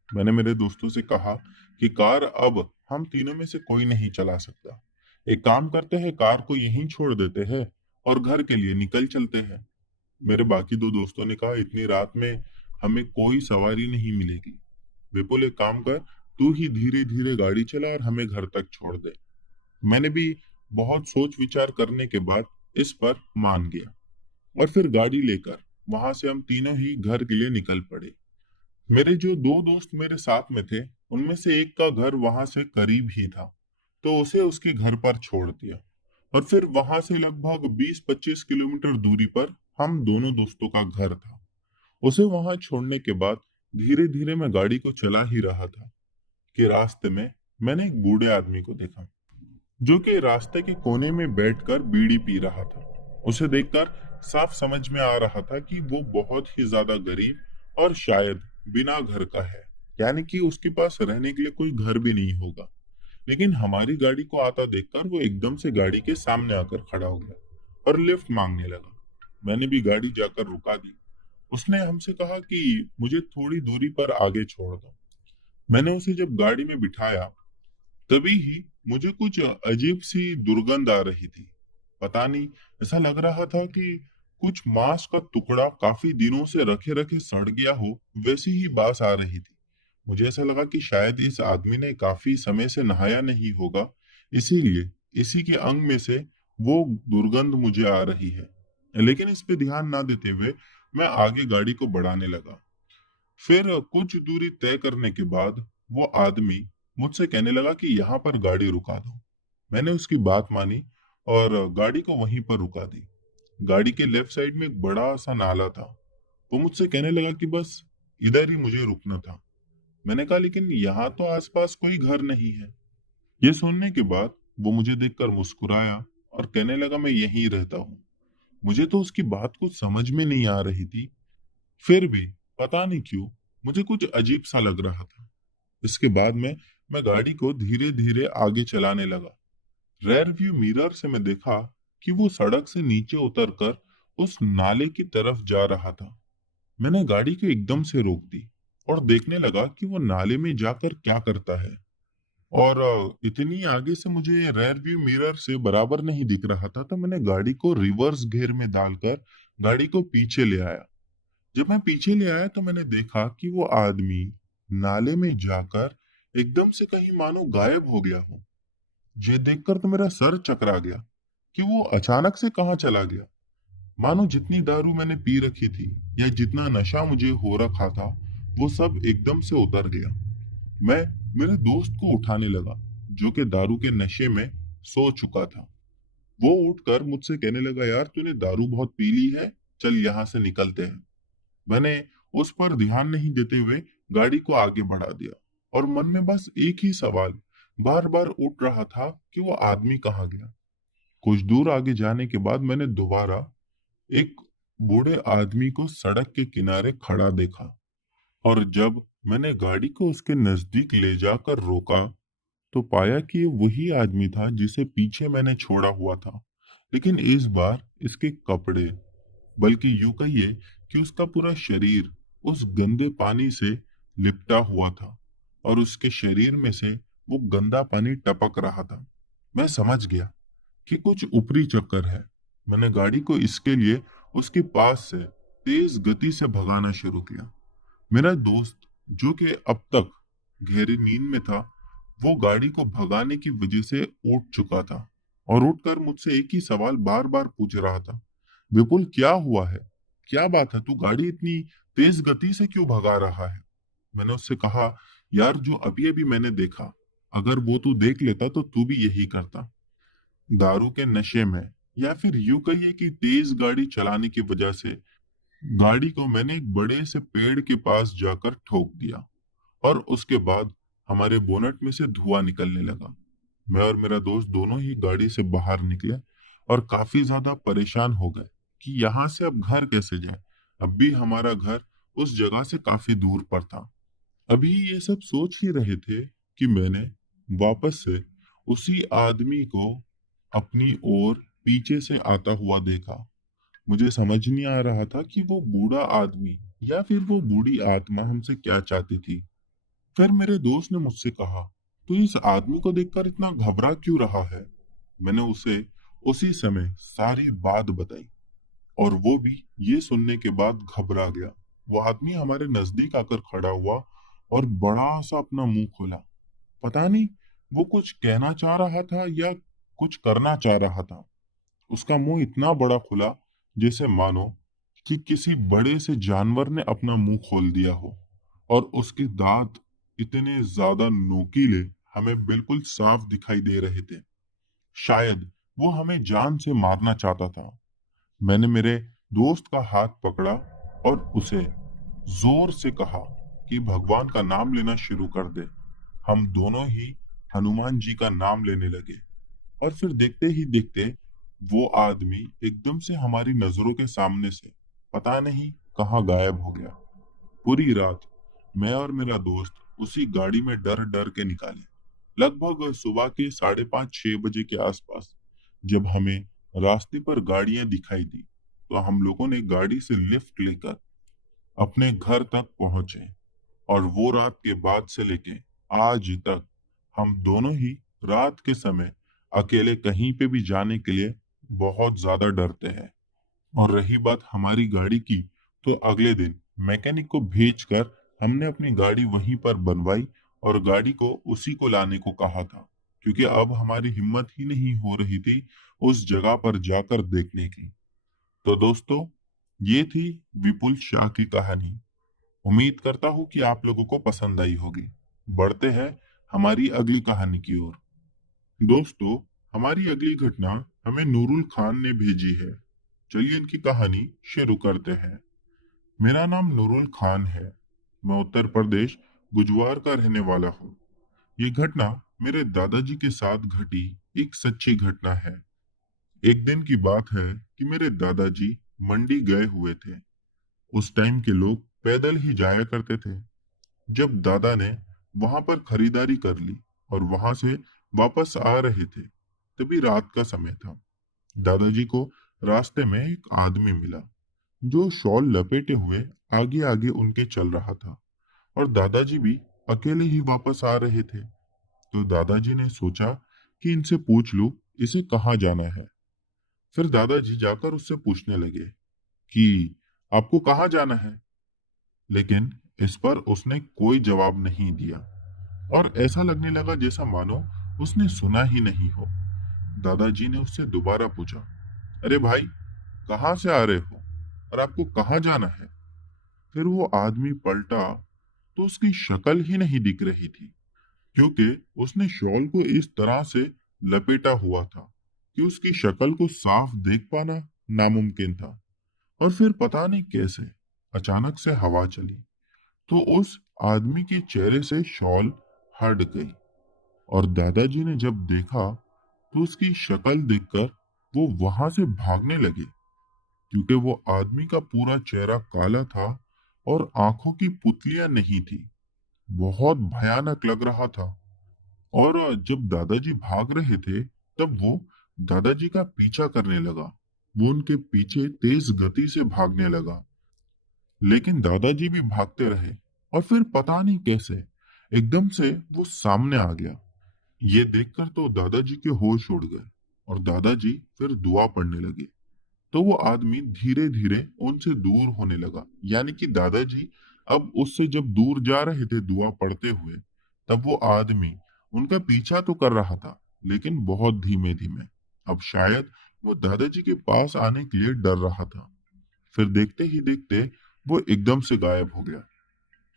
मैंने मेरे दोस्तों से कहा कि कार अब हम तीनों में से कोई नहीं चला सकता। एक काम करते हैं, कार को यहीं छोड़ देते हैं और घर के लिए निकल चलते हैं। मेरे बाकी 2 दोस्तों ने कहा, इतनी रात में हमें कोई सवारी नहीं मिलेगी। विपुल, एक काम कर, तू ही धीरे धीरे गाड़ी चला और हमें घर तक छोड़ दे। मैंने भी बहुत सोच विचार करने के बाद इस पर मान गया और फिर गाड़ी लेकर वहां से हम तीनों ही घर के लिए निकल पड़े। मेरे जो 2 दोस्त मेरे साथ में थे, उनमें से एक का घर वहां से करीब ही था, तो उसे उसके घर पर छोड़ दिया। और फिर वहां से लगभग 20-25 किलोमीटर दूरी पर हम दोनों दोस्तों का घर था। उसे वहां छोड़ने के बाद धीरे धीरे मैं गाड़ी को चला ही रहा था कि रास्ते में मैंने एक बूढ़े आदमी को देखा, जो कि रास्ते के कोने में बैठकर बीड़ी पी रहा था। उसे देखकर साफ समझ में आ रहा था कि वो बहुत ही ज्यादा गरीब और शायद बिना घर का है, यानी कि उसके पास रहने के लिए कोई घर भी नहीं होगा। लेकिन हमारी गाड़ी को आता देखकर वो एकदम से गाड़ी के सामने आकर खड़ा हो गया और लिफ्ट मांगने लगा। मैंने भी गाड़ी जाकर रुका दी। उसने हमसे कहा कि मुझे थोड़ी दूरी पर आगे छोड़ दो। मैंने उसे जब गाड़ी में बिठाया तभी ही मुझे कुछ अजीब सी दुर्गंध आ रही थी। पता नहीं, ऐसा लग रहा था कि कुछ मांस का टुकड़ा काफी दिनों से रखे रखे सड़ गया हो, वैसी ही बास आ रही थी। मुझे ऐसा लगा कि शायद इस आदमी ने काफी समय से नहाया नहीं होगा, इसीलिए इसी के अंग में से वो दुर्गंध मुझे आ रही है। लेकिन इस पे ध्यान ना देते हुए मैं आगे गाड़ी को बढ़ाने लगा। फिर कुछ दूरी तय करने के बाद वो आदमी मुझसे कहने लगा कि यहाँ पर गाड़ी रुका दो। मैंने उसकी बात मानी और गाड़ी को वहीं पर रुका दी। गाड़ी के लेफ्ट साइड में एक बड़ा सा नाला था। वो मुझसे कहने लगा कि बस इधर ही मुझे रुकना था। मैंने कहा, लेकिन यहाँ तो आसपास कोई घर नहीं है। ये सुनने के बाद वो मुझे देखकर मुस्कुराया और कहने लगा, मैं यहीं रहता हूँ। मुझे तो उसकी बात कुछ समझ में नहीं आ रही थी, फिर भी पता नहीं क्यों मुझे कुछ अजीब सा लग रहा था। इसके बाद में मैं गाड़ी को धीरे धीरे आगे चलाने लगा। रेयर व्यू मिरर से मैं देखा कि वो सड़क से नीचे उतरकर उस नाले की तरफ जा रहा था। मैंने गाड़ी को एकदम से रोक दी और देखने लगा कि वो नाले में जाकर क्या करता है। और इतनी आगे से मुझे रेयर व्यू मिरर से बराबर नहीं दिख रहा था, तो मैंने गाड़ी को रिवर्स गियर में डालकर गाड़ी को पीछे ले आया। जब मैं पीछे ले आया तो मैंने देखा कि वो आदमी नाले में जाकर एकदम से कहीं मानो गायब हो गया हो। ये देखकर तो मेरा सर चकरा गया कि वो अचानक से कहाँ चला गया। मानो जितनी दारू मैंने पी रखी थी या जितना नशा मुझे हो रखा था, वो सब एकदम से उतर गया। मैं मेरे दोस्त को उठाने लगा, जो कि दारू के नशे में सो चुका था। वो उठकर मुझसे कहने लगा, यार तूने दारू बहुत पी ली है, चल यहाँ से निकलते हैं। मैंने उस पर ध्यान नहीं देते हुए गाड़ी को आगे बढ़ा दिया और मन में बस एक ही सवाल बार बार उठ रहा था कि वो आदमी कहाँ गया। कुछ दूर आगे जाने के बाद मैंने दोबारा एक बूढ़े आदमी को सड़क के किनारे खड़ा देखा, और जब मैंने गाड़ी को उसके नजदीक ले जाकर रोका तो पाया कि ये वही आदमी था जिसे पीछे मैंने छोड़ा हुआ था। लेकिन इस बार इसके कपड़े, बल्कि यूं कहिए कि उसका पूरा शरीर उस गंदे पानी से लिपटा हुआ था, और उसके शरीर में से वो गंदा पानी टपक रहा था। मैं समझ गया कि कुछ ऊपरी चक्कर है। मैंने गाड़ी को इसके लिए उसके पास से तेज गति से भगाना शुरू किया। मेरा दोस्त, जो कि अब तक गहरी नींद में था, वो गाड़ी को भगाने की वजह से उठ चुका था, और उठकर मुझसे एक ही सवाल बार बार पूछ रहा था। विपुल, क्या हुआ है? क्या बात है? तू गाड़ी इतनी तेज गति से क्यों भगा रहा है? मैंने उससे कहा, यार, जो अभी अभी मैंने देखा, अगर वो तू देख लेता तो तू भी यही करता। दारू के नशे में, या फिर यूं कहिए कि तेज गाड़ी चलाने की वजह से, गाड़ी को मैंने एक बड़े से पेड़ के पास जाकर ठोक दिया, और उसके बाद हमारे बोनट में से धुआं निकलने लगा। मैं और मेरा दोस्त दोनों ही गाड़ी से बाहर निकले और काफी ज्यादा परेशान हो गए कि यहाँ से अब घर कैसे जाए। अब भी हमारा घर उस जगह से काफी दूर पर था। अभी ये सब सोच ही रहे थे कि मैंने वापस से उसी आदमी को अपनी ओर पीछे से आता हुआ देखा। मुझे समझ नहीं आ रहा था कि वो बूढ़ा आदमी या फिर वो बूढ़ी आत्मा हमसे क्या चाहती थी। फिर मेरे दोस्त ने मुझसे कहा, तू इस आदमी को देखकर इतना घबरा क्यों रहा है? मैंने उसे उसी समय सारी बात बताई, और वो भी ये सुनने के बाद घबरा गया। वो आदमी हमारे नजदीक आकर खड़ा हुआ और बड़ा सा अपना मुंह खोला। पता नहीं वो कुछ कहना चाह रहा था या कुछ करना चाह रहा था। उसका मुंह इतना बड़ा खुला जैसे मानो कि किसी बड़े से जानवर ने अपना मुंह खोल दिया हो, और उसके दांत इतने ज्यादा नोकीले हमें बिल्कुल साफ दिखाई दे रहे थे। शायद वो हमें जान से मारना चाहता था। मैंने मेरे दोस्त का हाथ पकड़ा और उसे जोर से कहा कि भगवान का नाम लेना शुरू कर दे। हम दोनों ही हनुमान जी का नाम लेने लगे, और फिर देखते ही देखते वो आदमी एकदम से हमारी नजरों के सामने से पता नहीं कहाँ गायब हो गया। पूरी रात मैं और मेरा दोस्त उसी गाड़ी में डर डर के निकाले। लगभग सुबह के 5:30-6 बजे के आसपास जब हमें रास्ते पर गाड़ियां दिखाई दी, तो हम लोगों ने गाड़ी से लिफ्ट लेकर अपने घर तक पहुंचे। और वो रात के बाद से लेके आज तक हम दोनों ही रात के समय अकेले कहीं पे भी जाने के लिए बहुत ज्यादा डरते हैं। और रही बात हमारी गाड़ी की, तो अगले दिन मैकेनिक को भेजकर हमने अपनी गाड़ी वहीं पर बनवाई, और गाड़ी को उसी को लाने को कहा था, क्योंकि अब हमारी हिम्मत ही नहीं हो रही थी उस जगह पर जाकर देखने की। तो दोस्तों, ये थी विपुल शाह की कहानी। उम्मीद करता हूँ कि आप लोगों को पसंद आई होगी। बढ़ते हैं हमारी अगली कहानी की ओर। दोस्तों, हमारी अगली घटना हमें नूरुल खान ने भेजी है। चलिए इनकी कहानी शुरू करते हैं। मेरा नाम नूरुल खान है। मैं उत्तर प्रदेश गुजवार का रहने वाला हूँ। ये घटना मेरे दादाजी के साथ घटी एक सच्ची घटना है। एक दिन की बात है कि मेरे दादाजी मंडी गए हुए थे। उस टाइम के लोग पैदल ही जाया करते थे। जब दादा ने वहां पर खरीदारी कर ली और वहां से वापस आ रहे थे, तभी रात का समय था। दादाजी को रास्ते में एक आदमी मिला जो शॉल लपेटे हुए आगे आगे उनके चल रहा था, और दादाजी भी अकेले ही वापस आ रहे थे। तो दादाजी ने सोचा कि इनसे पूछ लूं इसे कहाँ जाना है। फिर दादाजी जाकर उससे पूछने लगे कि आपको कहाँ जाना है। लेकिन इस पर उसने कोई जवाब नहीं दिया, और ऐसा लगने लगा जैसा मानो उसने सुना ही नहीं हो। दादाजी ने उससे दोबारा पूछा, अरे भाई, कहाँ से आ रहे हो और आपको कहाँ जाना है? फिर वो आदमी पलटा तो उसकी शक्ल ही नहीं दिख रही थी, क्योंकि उसने शॉल को इस तरह से लपेटा हुआ था कि उसकी शक्ल को साफ देख पाना नामुमकिन था। और फिर पता नहीं कैसे अचानक से हवा चली, तो उस आदमी के चेहरे से शॉल हट गई, और दादाजी ने जब देखा तो उसकी शक्ल देखकर वो वहां से भागने लगे, क्योंकि वो आदमी का पूरा चेहरा काला था और आंखों की पुतलियां नहीं थी। बहुत भयानक लग रहा था। और जब दादाजी भाग रहे थे तब वो दादाजी का पीछा करने लगा। वो उनके पीछे तेज गति से भागने लगा, लेकिन दादाजी भी भागते रहे। और फिर पता नहीं कैसे एकदम से वो सामने आ गया। ये देखकर तो दादाजी के होश उड़ गए और दादाजी फिर दुआ पढ़ने लगे। तो वो आदमी धीरे धीरे उनसे दूर होने लगा, यानी कि दादाजी अब उससे जब दूर जा रहे थे दुआ पढ़ते हुए, तब वो आदमी उनका पीछा तो कर रहा था, लेकिन बहुत धीमे धीमे। अब शायद वो दादाजी के पास आने के लिए डर रहा था। फिर देखते ही देखते वो एकदम से गायब हो गया।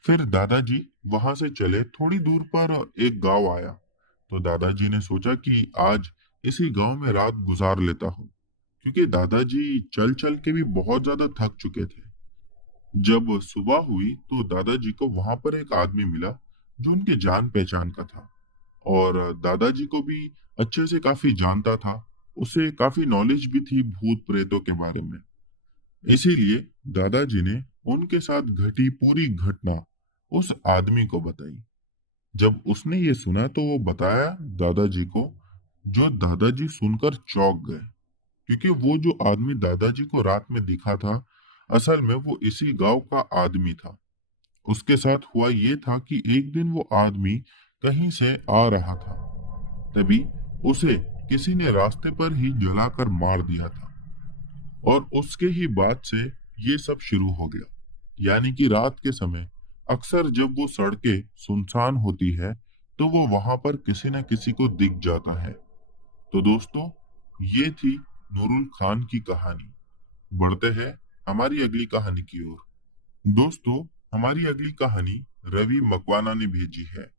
फिर दादाजी वहां से चले। थोड़ी दूर पर एक गांव आया, तो दादाजी ने सोचा कि आज इसी गांव में रात गुजार लेता हूँ, क्योंकि दादाजी चल चल के भी बहुत ज्यादा थक चुके थे। जब सुबह हुई तो दादाजी को वहां पर एक आदमी मिला जो उनके जान पहचान का था, और दादाजी को भी अच्छे से काफी जानता था। उसे काफी नॉलेज भी थी भूत प्रेतों के बारे में। इसीलिए दादाजी ने उनके साथ घटी पूरी घटना उस आदमी को बताई। जब उसने ये सुना तो वो बताया दादाजी को, जो दादाजी सुनकर चौंक गए, क्योंकि वो जो आदमी दादाजी को रात में दिखा था, असल में वो इसी गांव का आदमी था। उसके साथ हुआ ये था कि एक दिन वो आदमी कहीं से आ रहा था, तभी उसे किसी ने रास्ते पर ही जलाकर मार दिया था। और उसके ही बाद से ये सब शुरू हो गया। यानी कि रात के समय अक्सर जब वो सड़कें सुनसान होती है तो वो वहां पर किसी न किसी को दिख जाता है। तो दोस्तों, ये थी नूरुल खान की कहानी। बढ़ते हैं हमारी अगली कहानी की ओर। दोस्तों, हमारी अगली कहानी रवि मकवाना ने भेजी है,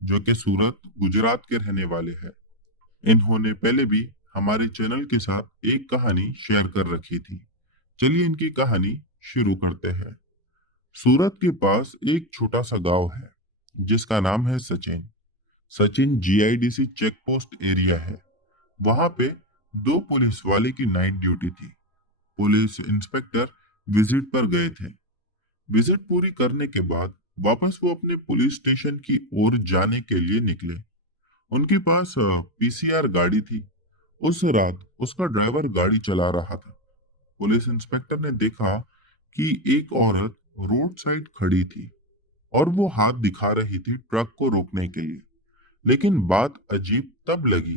जो कि सूरत गुजरात के रहने वाले हैं। इन्होंने पहले भी हमारे चैनल के साथ एक कहानी शेयर कर रखी थी। चलिए इनकी कहानी शुरू करते हैं। सूरत के पास एक छोटा सा गांव है जिसका नाम है Sachin. Sachin GIDC check post area है। वहां पे दो पुलिस वाले की नाइट ड्यूटी थी। पुलिस इंस्पेक्टर विजिट पर गए थे। विजिट पूरी करने के बाद वापस वो अपने पुलिस स्टेशन की ओर जाने के लिए निकले। उनके पास पीसीआर गाड़ी थी। उस रात उसका ड्राइवर गाड़ी चला रहा था। पुलिस इंस्पेक्टर ने देखा कि एक औरत रोड साइड खड़ी थी और वो हाथ दिखा रही थी ट्रक को रोकने के लिए। लेकिन बात अजीब तब लगी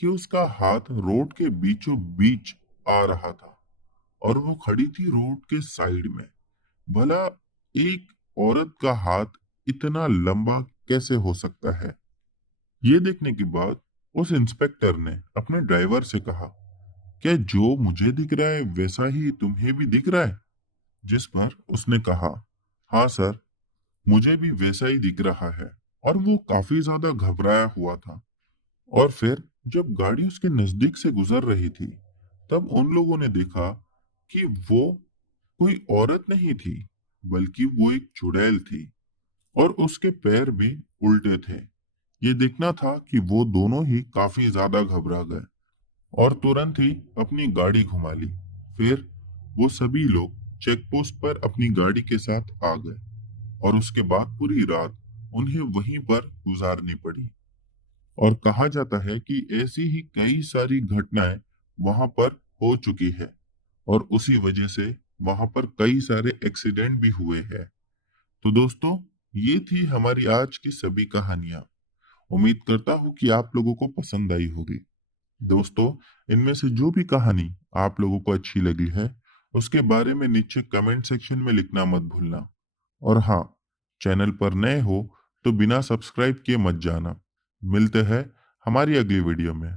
कि उसका हाथ रोड के बीचों बीच आ रहा था और वो खड़ी थी रोड के साइड में। भला एक औरत का हाथ इतना लंबा कैसे हो सकता है? ये देखने के बाद उस इंस्पेक्टर ने अपने ड्राइवर से कहा, क्या जो मुझे दिख रहा है वैसा ही तुम्हें भी दिख रहा है? जिस पर उसने कहा, हाँ सर, मुझे भी वैसा ही दिख रहा है। और वो काफी ज्यादा घबराया हुआ था। और फिर जब गाड़ी उसके नजदीक से गुजर रही थी, तब उन लोगों ने देखा कि वो कोई औरत नहीं थी, बल्कि वो एक चुड़ैल थी और उसके पैर भी उल्टे थे। ये देखना था कि वो दोनों ही काफी ज्यादा घबरा गए और तुरंत ही अपनी गाड़ी घुमा ली। फिर वो सभी लोग चेक पोस्ट पर अपनी गाड़ी के साथ आ गए और उसके बाद पूरी रात उन्हें वहीं पर गुजारनी पड़ी। और कहा जाता है कि ऐसी ही कई सारी घटनाएं वहां पर हो चुकी है और उसी वजह से वहां पर कई सारे एक्सीडेंट भी हुए हैं। तो दोस्तों, ये थी हमारी आज की सभी कहानियां। उम्मीद करता हूँ कि आप लोगों को पसंद आई होगी। दोस्तों, इनमें से जो भी कहानी आप लोगों को अच्छी लगी है उसके बारे में नीचे कमेंट सेक्शन में लिखना मत भूलना। और हाँ, चैनल पर नए हो तो बिना सब्सक्राइब किए मत जाना। मिलते हैं हमारी अगली वीडियो में।